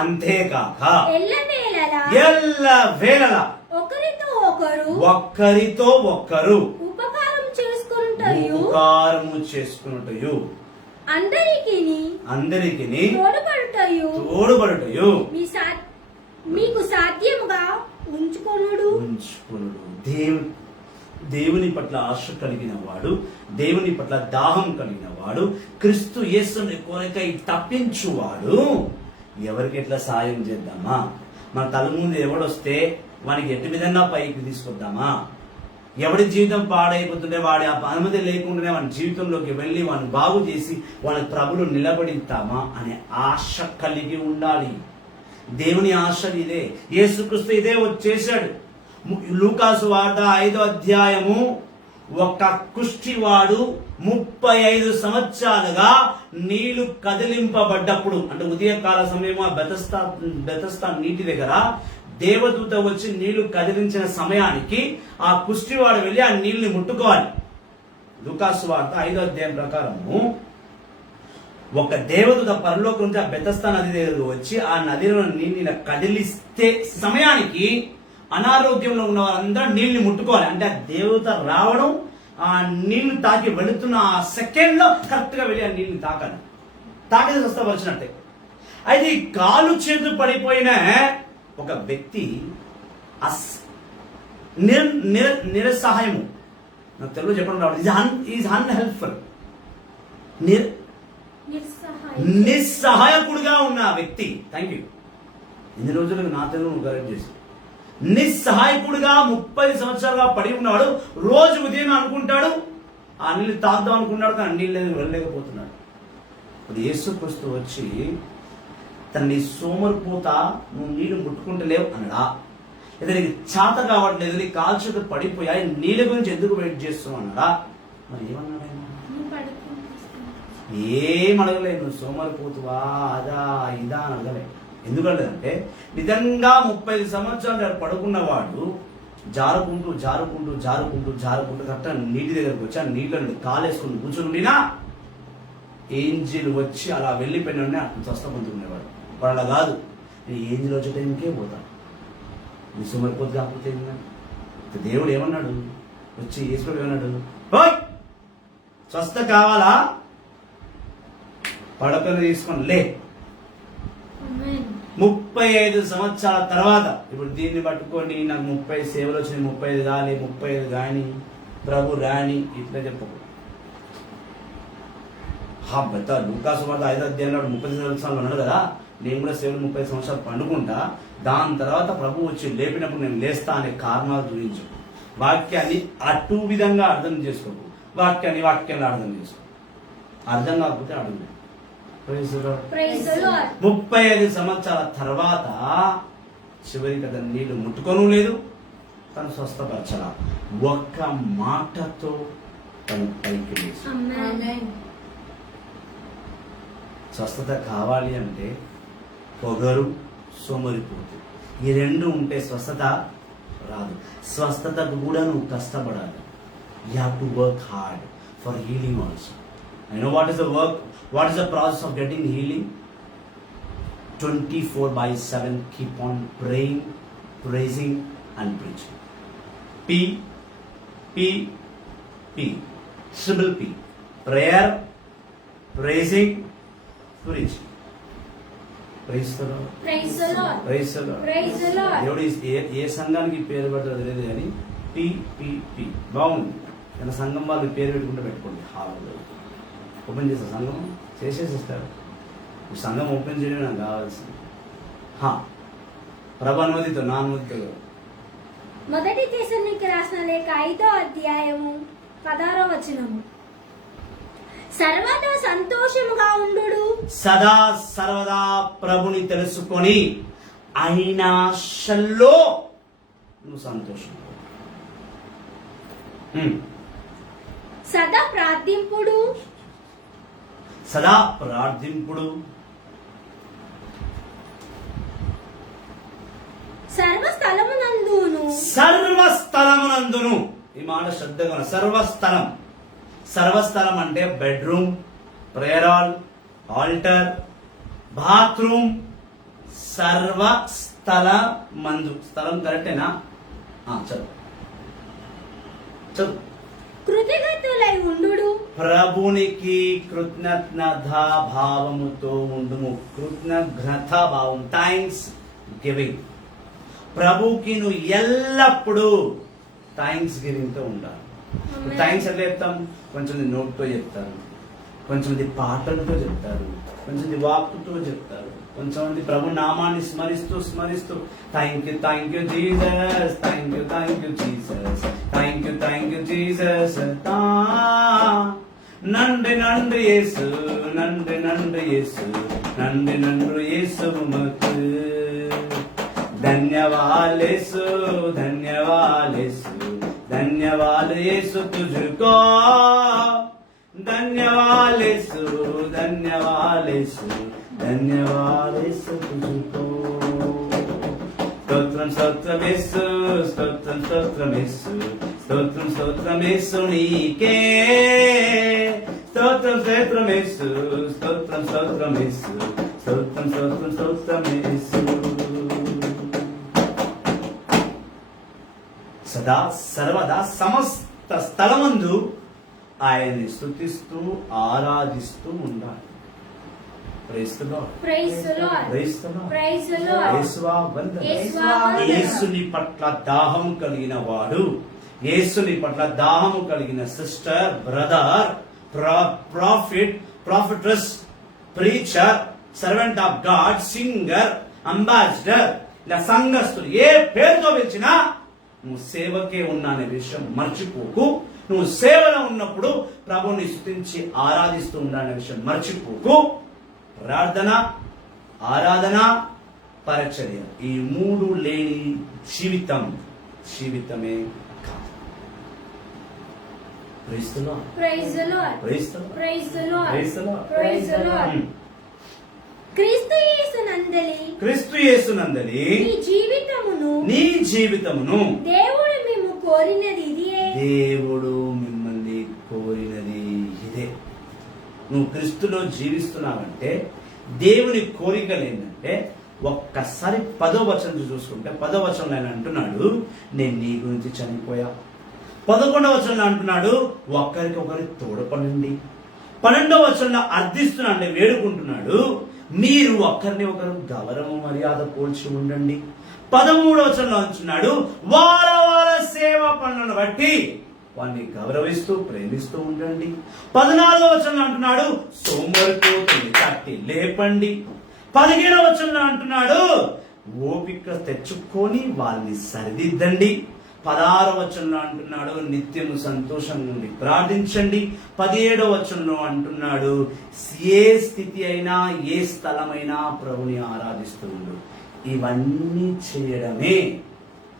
అంతేకాక ఎల్లవేళలా ఒక్కరితో ఒక్కరు ఉపకారము చేసుకొనుటయు అందరికిని తోడుపడుటయు మీకు సాధ్యముగా ఉంచుకొనుడు. దేవుని పట్ల ఆశ కలిగిన వాడు, దేవుని పట్ల దాహం కలిగిన వాడు, క్రీస్తు యేసుని కోరికై తప్పించువాడు ఎవరికి ఎట్లా సాయం చేద్దామా? మన తల ముందు ఎవడొస్తే వానికి ఎట్టి విధంగా పైకి తీసుకొద్దామా? ఎవడి జీవితం పాడైపోతుంటే వాడి ఆ అనుమతి లేకుండానే వాడి జీవితంలోకి వెళ్ళి వాడిని బాగు చేసి వాళ్ళ ప్రభులు నిలబడిస్తామా అనే ఆశ కలిగి ఉండాలి. దేవుని ఆశ ఇదే. యేసుక్రీస్తు ఇదే చేశాడు. లూకాసు వార్త 5వ అధ్యాయము ఒక కుష్టివాడు 35 సంవత్సరాలుగా నీళ్లు కదిలింపబడ్డప్పుడు, అంటే ఉదయకాల సమయము ఆ బెతస్తా నీటి దగ్గర దేవదూత వచ్చి నీళ్లు కదిలించిన సమయానికి ఆ కుష్టివాడు వెళ్ళి ఆ నీళ్ళని ముట్టుకోవాలి. లూకాసు వార్త 5వ అధ్యాయం ప్రకారము ఒక దేవదూత పరలోకం నుంచి ఆ బెతస్తా నది దగ్గరకు వచ్చి ఆ నదిలో నీళ్ళని కదిలిస్తే సమయానికి అనారోగ్యంలో ఉన్న వారందరూ నీళ్ళని ముట్టుకోవాలి. అంటే ఆ దేవదూత రావడం, ఆ నీళ్లు తాకి వెళుతున్న ఆ సెకండ్ లో కరెక్ట్ గా వెళ్ళి ఆ నీళ్ళని తాకాలి. తాకితే స్వస్థపరిచినట్టే. అయితే ఈ కాలు చేతులు పడిపోయిన ఒక వ్యక్తి నిరసహాయము, నాకు తెలుగు చెప్పడం రావడం, ఈజ్ అన్హెల్ప్ఫుల్, నిస్సహాయకుడుగా ఉన్న వ్యక్తి. థ్యాంక్ యూ, ఇన్ని రోజులకు నా తెలుగు కరెక్ట్ చేసి. నిస్సహాయకుడుగా 30 సంవత్సరాలుగా పడి ఉన్నవాడు రోజు ఉదయం అనుకుంటాడు ఆ నీళ్ళు తాగుదాం అనుకున్నాడు, కానీ నీళ్ళు వెళ్ళలేకపోతున్నాడు. ఇప్పుడు యేసుక్రీస్తు వచ్చి తనని సోమరిపోత, నువ్వు నీళ్లు ముట్టుకుంటలేవు అన్నాడా? లేదా నీకు చేత కావట్లేదు, నీ కాల్చేత పడిపోయాయి, నీళ్ళ గురించి ఎందుకు వెయిట్ చేస్తున్నావు అన్నాడా? మరి ఏమన్నాడు ఆయన? ఏం అడగలేదు. నువ్వు సోమరిపోతువా, అదా ఇదా అని అడగలేదు. ఎందుకంటే నిజంగా 35 సంవత్సరాలు పడుకున్నవాడు జారుకుంటూ జారుకుంటూ జారుకుంటూ జారుకుంటూ కరెక్ట్గా నీటి దగ్గరకు వచ్చి ఆ నీళ్ళని కాలేసుకుని కూర్చుండినా ఏంజిల్ వచ్చి అలా వెళ్ళిపోయిన అతను స్వస్థపడుతుండేవాడు. వాడు అలా కాదు, నేను ఏంజిల్ వచ్చే టైంకే పోతాను, నీ సోమరిపోతు కాకపోతే ఏంటంటే దేవుడు ఏమన్నాడు? వచ్చి యేసుడు ఏమన్నాడు? ఓయ్ స్వస్థ కావాలా, పడకలు తీసుకొని లే. 35 సంవత్సరాల తర్వాత ఇప్పుడు దీన్ని పట్టుకొని నాకు 30 సేవలు వచ్చినాయి, 35 కాలి, 35 కాని, ప్రభు రాని ఇట్లా చెప్పకు. లూకాసు వార్త 5వ అధ్యాయంలో 30 సంవత్సరాలు ఉన్నాడు కదా, నేను కూడా సేవలు 30 సంవత్సరాలు పండుకుంటా, దాని తర్వాత ప్రభు వచ్చి లేపినప్పుడు నేను లేస్తా అనే కారణాలు చూపించు. వాక్యాన్ని అటు విధంగా అర్థం చేసుకోకు, వాక్యాన్ని అర్థం చేసుకో. అర్థం కాకపోతే అడుగు. 35 సంవత్సరాల తర్వాత చివరికి అతను నీళ్లు ముట్టుకోను లేదు, తను స్వస్థపరచాల. ఒక్క మాటతో తను పైకి లేచి. స్వస్థత కావాలి అంటే పొగరు, సోమరిపోతు ఈ రెండు ఉంటే స్వస్థత రాదు. స్వస్థతకు కూడా నువ్వు కష్టపడాలి. You have to work hard for healing also. I know what is the work, what is the process of getting healing? 24/7 keep on praying, praising and preaching. P. Simple P. Prayer, praising, preaching. Praise the Lord. Praise the Lord. Praise the Lord. Praise the Lord. దేవుడు ఏ సంఘానికి పేరు పెట్టారో తెలియదు కానీ P బాగుంది. కానీ సంఘం వాళ్ళు పేరు పెట్టుకుంటే పెట్టుకోండి. హాల్లో ఓపెన్ చేస్తారు, సంఘం చేసేసిస్తారు. సంఘం ఓపెన్ చేయడం నాకు కావాల్సింది. ప్రభు అనుమతితో, నా అనుమతితో. మొదటి తెస్సలోనికీయులకు రాసిన లేఖ 5వ అధ్యాయము 16వ వచనము. సర్వదా సంతోషముగా ఉండుడు. సదా సర్వదా ప్రభుని తెలుసుకొని ఆయన ఆశల్లో నువ్వు సంతోషం. సదా ప్రార్థింపుడు. సదా ప్రార్థింపుడు. సర్వస్థలమునందును. ఈ మాట శ్రద్ధగా, సర్వస్థలం. సర్వస్థలం అంటే bedroom, prayer hall, altar, bathroom. సర్వస్థలమందు. స్థలం కరెక్టేనా? చదువు. కృతజ్ఞతలై ఉండుడు. ప్రభునికి కృతజ్ఞతా భావముతో ఉండుము. కృతజ్ఞతా భావం, థ్యాంక్స్ గివింగ్. ప్రభుకి నువ్వు ఎల్లప్పుడూ థ్యాంక్స్ గివింగ్ తో ఉండాలి. థ్యాంక్స్ ఎట్లా చెప్తాం? కొంచెం నోట్తో చెప్తారు, కొంచెం పాటలతో చెప్తారు, కొంచెం వాక్కుతో చెప్తారు, కొంచెం ప్రభు నామాన్ని స్మరిస్తూ thank you Jesus, thank you Jesus, thank you Jesus. நன்றி இயேசு, நன்றி இயேசு, நன்றி இயேசு உமக்கு. ధన్యవాद యేసు, ధన్యవాद యేసు, ధన్యవాद यीशु तुझको, धन्यवाद यीशु, धन्यवाद यीशु, धन्यवाद यीशु तुझको। స్తోత్రం స్తోత్రం యేసు, స్తోత్రం స్తోత్రం యేసు, స్తోత్రం స్తోత్రం యేసు నీకే, స్తోత్రం స్తోత్రం యేసు, స్తోత్రం స్తోత్రం యేసు, స్తోత్రం స్తోత్రం స్తోత్రం యేసు। సదా సర్వదా సమస్త స్థలమందు ఆయన్ని స్తుతిస్తూ ఆరాధిస్తూ ఉండాలి. Praise the Lord, praise the Lord, praise the Lord, praise the Lord. యేసువా వందనం. యేసువా వందనం. యేసుని పట్ల దాహం కలిగిన వాడు, యేసుని పట్ల దాహము కలిగిన sister, brother, profit, ప్రాఫిటెస్, preacher, servant of God, singer, ambassador, ఇలా సంఘస్థులు ఏ పేరుతో పిలిచినా నువ్వు సేవకే ఉన్నా అనే విషయం మర్చిపోకు. నువ్వు సేవలో ఉన్నప్పుడు ప్రభుని స్తుతించి ఆరాధిస్తూ ఉండాలనే విషయం మర్చిపోకు. ప్రార్థన, ఆరాధన, పరిచర్య, ఈ మూడు లేని జీవితమే కాదు. Praise the Lord, praise the Lord, praise the Lord, praise the Lord, praise the Lord. Praise the Lord. క్రీస్తు యేసునందలి, క్రీస్తు యేసునందలి నీ జీవితమును దేవుడు మేము కోరినది ఇదే. దేవుడు మిమ్మల్ని కోరినది ఇదే. నువ్వు క్రీస్తులో జీవిస్తున్నావంటే దేవుని కోరికలు ఏంటంటే, ఒక్కసారి 10వ వచనం చూసుకుంటే 10వ వచనంలో ఆయన అంటున్నాడు, నేను నీ గురించి చనిపోయా. 11వ వచనంలో అంటున్నాడు, ఒకరికొకరు తోడ్పడండి. 12వ వచనంలో అర్థిస్తున్నాడు, అంటే వేడుకుంటున్నాడు, మీరు ఒకరిని ఒకరు గౌరవ మర్యాద పోల్చి ఉండండి. 13వ వచనంలో అంటున్నాడు, వాళ్ళ సేవ పనులను బట్టి వారిని గౌరవిస్తూ ప్రేమిస్తూ ఉండండి. 14వ వచనంలో అంటున్నాడు, సోమరిపోతుని తట్టి లేపండి. 15వ వచనంలో అంటున్నాడు, ఓపిక తెచ్చుకొని వాళ్ళని సరిదిద్దండి. 16వ వచనంలో అంటున్నాడు, నిత్యము సంతోషం నుండి ప్రార్థించండి. 17వ వచనంలో అంటున్నాడు, ఏ స్థితి అయినా ఏ స్థలమైనా ప్రభుని ఆరాధిస్తూ ఉండు. ఇవన్నీ చేయడమే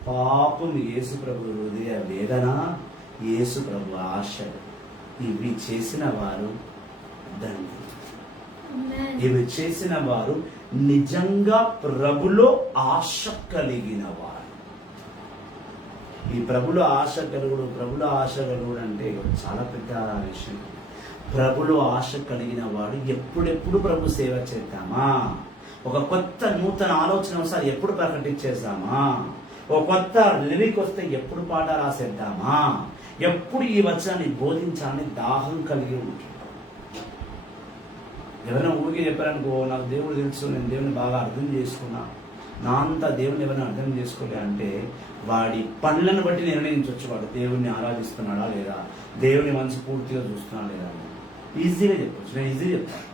పాపం యేసు ప్రభు హృదయ వేదన, యేసు ప్రభు ఆశ. ఇవి చేసిన వారు ధన్యులు. ఇవి చేసిన వారు నిజంగా ప్రభులో ఆశ కలిగిన వారు. ఈ ప్రభులో ఆశ కలుగుడు అంటే చాలా పెద్ద విషయం. ప్రభులో ఆశ కలిగిన వాడు ఎప్పుడెప్పుడు ప్రభు సేవ చేద్దామా, ఒక కొత్త నూతన ఆలోచన ఒకసారి ఎప్పుడు ప్రకటించేద్దామా, ఒక కొత్త లిరిక్ వస్తే ఎప్పుడు పాట రాసేద్దామా, ఎప్పుడు ఈ వచనాన్ని బోధించాలని దాహం కలిగి ఉంటుంది. ఎవరైనా ఊరికి చెప్పారనుకో, నాకు దేవుడు తెలుసు, నేను దేవుని బాగా అర్థం చేసుకున్నా, నా అంతా దేవుని ఎవరైనా అర్థం చేసుకోలే అంటే వాడి పనులను బట్టి నిర్ణయించవచ్చు వాడు దేవుణ్ణి ఆరాధిస్తున్నాడా లేదా, దేవుని మనసు పూర్తిగా చూస్తున్నాడా లేదా. ఈజీగా చెప్పచ్చు, నేను ఈజీగా చెప్తాను.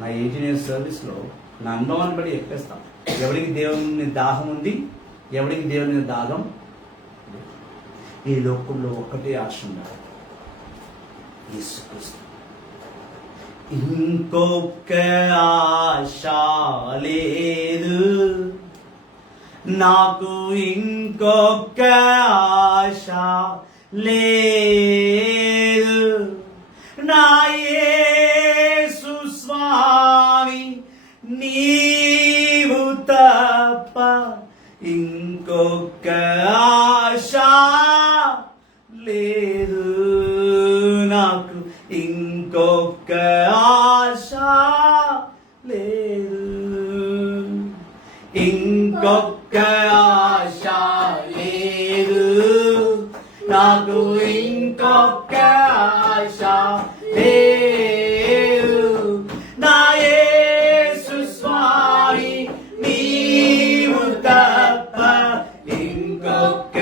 నా 18 years సర్వీస్లో నా అనుభవాన్ని బట్టి చెప్పేస్తాను. ఎవరికి దేవుని దాహం ఉంది, ఎవరికి దేవుని దాహం. ఈ లోకంలో ఒక్కటే ఆశ ఉండాలి, యేసుక్రీస్తు. ఇంకొక ఆశ లేదు నాకు, ఇంకొక ఆశ లేదు, నా యేసు స్వామి నీవు తప్ప ఇంకొక ఆశ లేదు నాకు, ఇంకొక ఆశ లేదు, ఇంకొక ఆశ లేదు నాకు, ఇంకొక ఆశ లేదు, నా యేసు స్వామి నీవు తప్ప ఇంకొక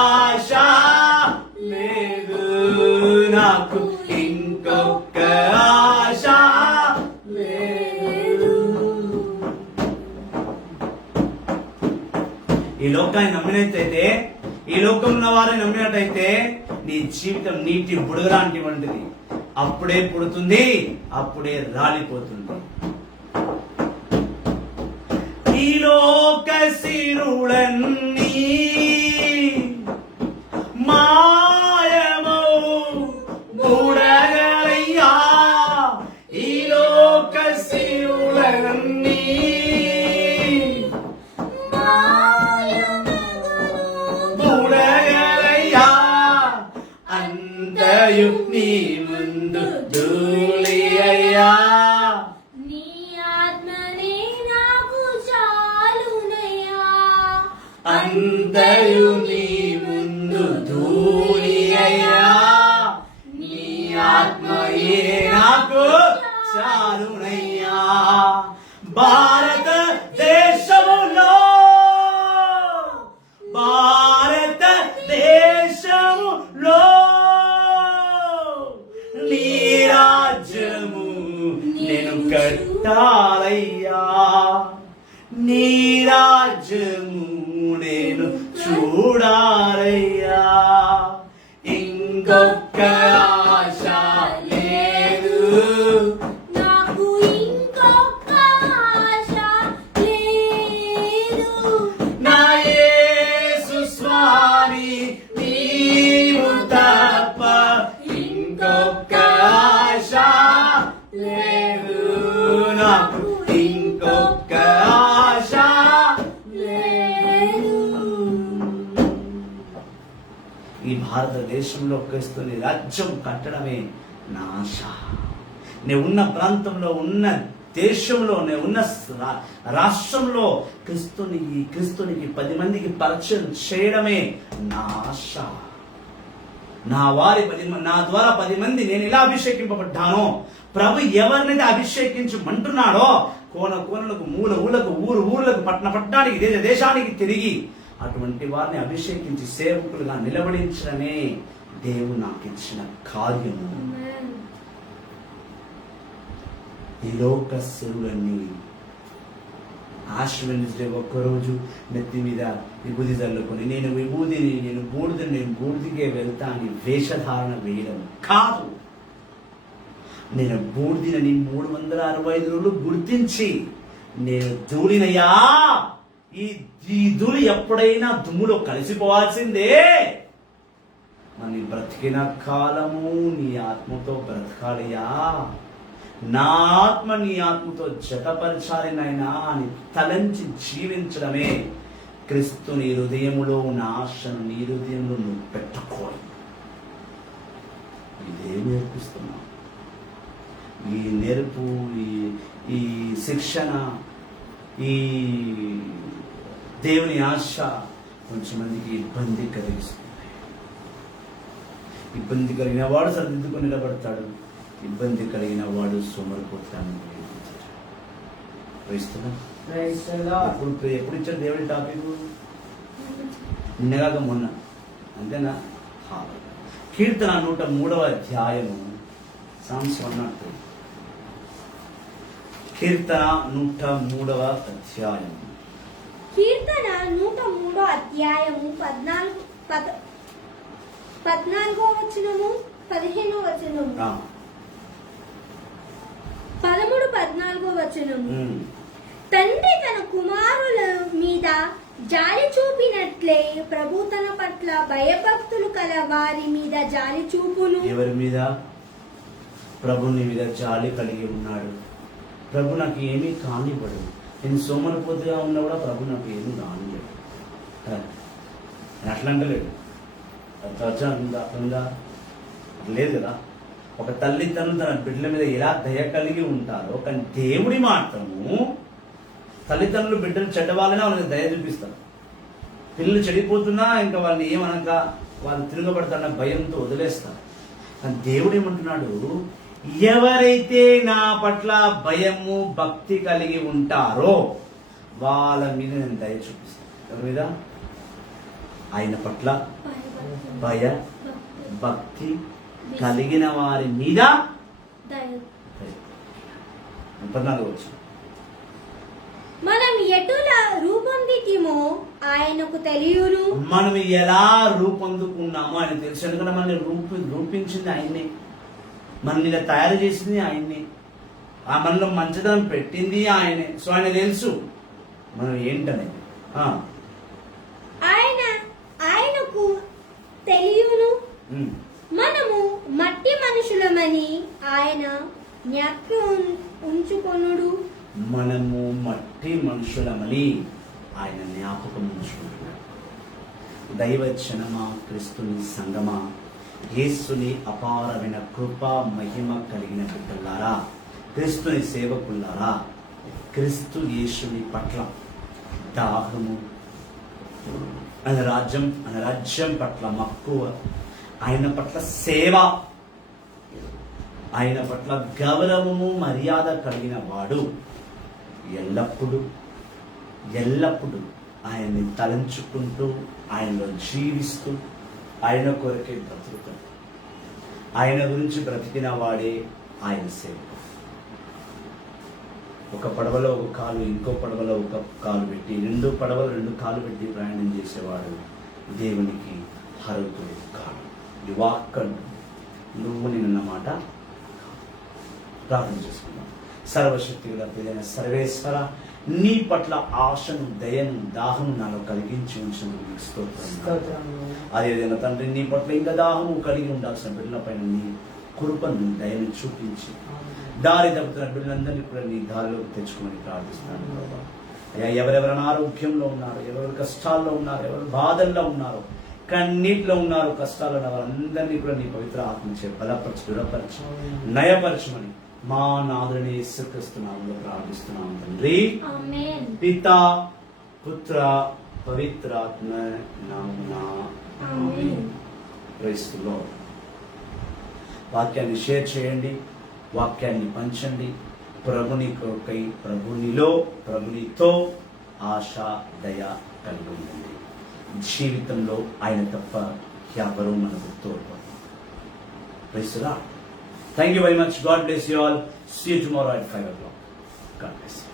ఆశ లేదు నాకు, ఇంకొక ఆశ లేదు. ఈ లోకాన్ని నమ్మినట్టయితే, ఈ లోకంలో వారిని నమ్మినట్టయితే నీ జీవితం నీటి బుడగ లాంటి వంటిది. అప్పుడే పుడుతుంది, అప్పుడే రాలిపోతుంది. ఈ లోక సిరులన్నీ మాయమా నీ బుడగలయ్యా అంతయు నీ ముందు ధూళి అయ్యా నీ ఆత్మనే నాకు చాలునయ్యా అంతయు నీ ముందు ధూళి అయ్యా నీ ఆత్మయే నాకు చాలునయ్యా భారతదేశములో నీ రాజ్యము నేను కట్టాలయ్యా నీ రాజ్యము నేను చూడాలయ్యా ఇంకొక ఆశ లేదు నాకు ఇంకొక ఆశ లేదు నా యేసు స్వామి నీవు తప్ప ఇంకొక ఆశ లేదు నాకు ఇంకొక ఆశ లేదు ఈ భారతదేశంలో క్రీస్తుని రాజ్యం కట్టడమే నా ఆశ. నేను ఉన్న ప్రాంతంలో ఉన్న దేశంలో నేను ఉన్న రాష్ట్రంలో క్రీస్తునికి 10 మందికి పరిచయం చేయడమే నా ఆశ. నా ద్వారా 10 మంది నేను ఇలా అభిషేకింపబడ్డానో ప్రభు ఎవరినైతే అభిషేకించమంటున్నాడో కోనలకు మూల ఊళ్ళకు ఊర్లకు పట్టణానికి దేశానికి తిరిగి అటువంటి వారిని అభిషేకించి సేవకులుగా నిలబడించడమే దేవుడు నాకు ఇచ్చిన కార్యము. ఈ లోక సేవలన్నీ ఆశ్వనిస్తే ఒక్కరోజు నెత్తి మీద విభూతి చల్లుకొని నేను బూడిదికే వెళ్తా అని వేషధారణ వేయడం కాదు. నేను బూడిదని 365 రోజులు గుర్తించి నేను ధూళినయ్యా ఈ ధూళి ఎప్పుడైనా దుమ్ములో కలిసిపోవాల్సిందే. మరి బ్రతికిన కాలము నీ ఆత్మతో బ్రతకాలయ్యా, నా ఆత్మ నీ ఆత్మతో జతపరచాలి నాయనా అని తలంచి జీవించడమే క్రీస్తు నీ హృదయములో ఉన్న ఆశను నీ హృదయంలో నువ్వు పెట్టుకోవాలి. ఇదే నేర్పిస్తున్నా. ఈ నేర్పు ఈ శిక్షణ ఈ దేవుని ఆశ కొంచెం మందికి ఇబ్బంది కలిగిస్తుంది. ఇబ్బంది కలిగిన వాడు సరిదిద్దుకొని నిలబడతాడు, ఇబ్బంది కలిగిన వాడు సోమరిపోతాను. ఎప్పుడు ఇచ్చాడు దేవుడి టాపిక్? నిన్నగాక మొన్న, అంతేనా? కీర్తన 103వ అధ్యాయము, సామ్స్ 103. కీర్తన 103వ అధ్యాయం. కీర్తన 103వ అధ్యాయము 14వ వచనము 15వ వచనము 13, 14వ వచనము. తండ్రి తన కుమారుల మీద జాలి చూపినట్లే ప్రభు తన పట్ల భయభక్తులు కల వారి మీద జాలి చూపును. ఎవరి మీద? ప్రభుని మీద జాలి కలిగి ఉన్నాడు. ప్రభు నాకు ఏమీ కానివ్వడు. నేను సోమరిపోతుగా ఉన్నా కూడా ప్రభు నాకు ఏమీ కానివ్వడు. అట్లా అంటలేడు. ఉందా? లేదు కదా. ఒక తల్లిదండ్రులు తన బిడ్డల మీద ఎలా దయ కలిగి ఉంటారో, కానీ దేవుడి మాత్రము తల్లిదండ్రులు బిడ్డలు చెడ్డవాళ్ళనే వాళ్ళకి దయ చూపిస్తారు. పిల్లలు చెడిపోతున్నా ఇంకా వాళ్ళని ఏమనక వాళ్ళు తిరగబడతారన్న భయంతో వదిలేస్తారు. కానీ దేవుడు ఏమంటున్నాడు, ఎవరైతే నా పట్ల భయము భక్తి కలిగి ఉంటారో వాళ్ళ మీద నేను దయ చూపిస్తాను. ఎవరి మీద? ఆయన పట్ల భయ భక్తి కలిగిన వారి మీద 14వ వచనం. మనం ఎటులా రూపొందితిమో ఆయనకు తెలియను. మనం ఎలా రూపొందుకున్నామో ఆయన తెలుసు. ఎందుకంటే మనల్ని రూపించింది ఆయన్నే, మనల్ని ఇలా తయారు చేసింది ఆయన్నే, ఆ మనలో మంచిదనం పెట్టింది ఆయనే. సో ఆయన తెలుసు మనం ఏంటనేది. ఆయనకు తెలియను. మనము మట్టి మనుషులమని ఆయన జ్ఞాపకం ఉంచుకొనుడు. మనము మట్టి మనుషులమని ఆయన జ్ఞాపకం ఉంచుకుంటున్నాడు. దైవజనమా, క్రీస్తుని సంగమా, యేసుని అపారమైన కృప మహిమ కలిగిన బిడ్డలారా, క్రీస్తుని సేవకులారా, క్రీస్తు యేసుని పట్ల దాహము, ఆయన రాజ్యం పట్ల మక్కువ, ఆయన పట్ల సేవ, ఆయన పట్ల గౌరవము మర్యాద కలిగిన వాడు ఎల్లప్పుడూ ఆయన్ని తలంచుకుంటూ, ఆయనలో జీవిస్తూ, ఆయన కొరకే బ్రతుకుతాడు. ఆయన గురించి బ్రతికిన వాడే ఆయన సేవకుడు. ఒక పడవలో ఒక కాలు, ఇంకో పడవలో ఒక కాలు పెట్టి, రెండు పడవలు రెండు కాలు పెట్టి ప్రయాణం చేసేవాడు దేవునికి హరుతుడు కాడు. ఈ వాక్కను నువ్వు నిన్నమాట ప్రార్థన చేసుకున్నాం. సర్వశక్తి గల ప్రియమైన సర్వేశ్వర, నీ పట్ల ఆశను, దయను, దాహము నాలో కలిగించి ఉంచినందుకు స్తోత్రం. అదేవిధంగా తండ్రి, నీ పట్ల ఇంకా దాహము కలిగి ఉండాల్సిన బిడ్డల పైన నీ కృపను, దయను చూపించి దారి తప్పుతున్న బిడ్డలందరినీ కూడా నీ దారిలోకి తెచ్చుకోమని ప్రార్థిస్తున్నాను బాబా. అయ్యా, ఎవరెవరు అనారోగ్యంలో ఉన్నారు, ఎవరెవరు కష్టాల్లో ఉన్నారు, ఎవరు బాధల్లో ఉన్నారు, కన్నీటిలో ఉన్నారు, కష్టాల్లో ఉన్న వారందరినీ కూడా నీ పవిత్ర ఆత్మచే బలపరచు, దృఢపరచు, నయపరచమని మా నాదుని యేసుక్రీస్తు నామములో ప్రార్థిస్తున్నాము తండ్రి. పితా, పుత్ర, పవిత్రాత్మ నామమున ఆమేన్. Praise the Lord. వాక్యాన్ని షేర్ చేయండి, వాక్యాన్ని పంచండి. ప్రభుని కొరకై, ప్రభునితో ఆశ, దయ కలిగి ఉండండి. జీవితంలో ఆయన తప్ప ఎవరూ మనకు తోడ్పడరు. Praise the Lord. Thank you very much. God bless you all. See you tomorrow at 5 o'clock. God bless you.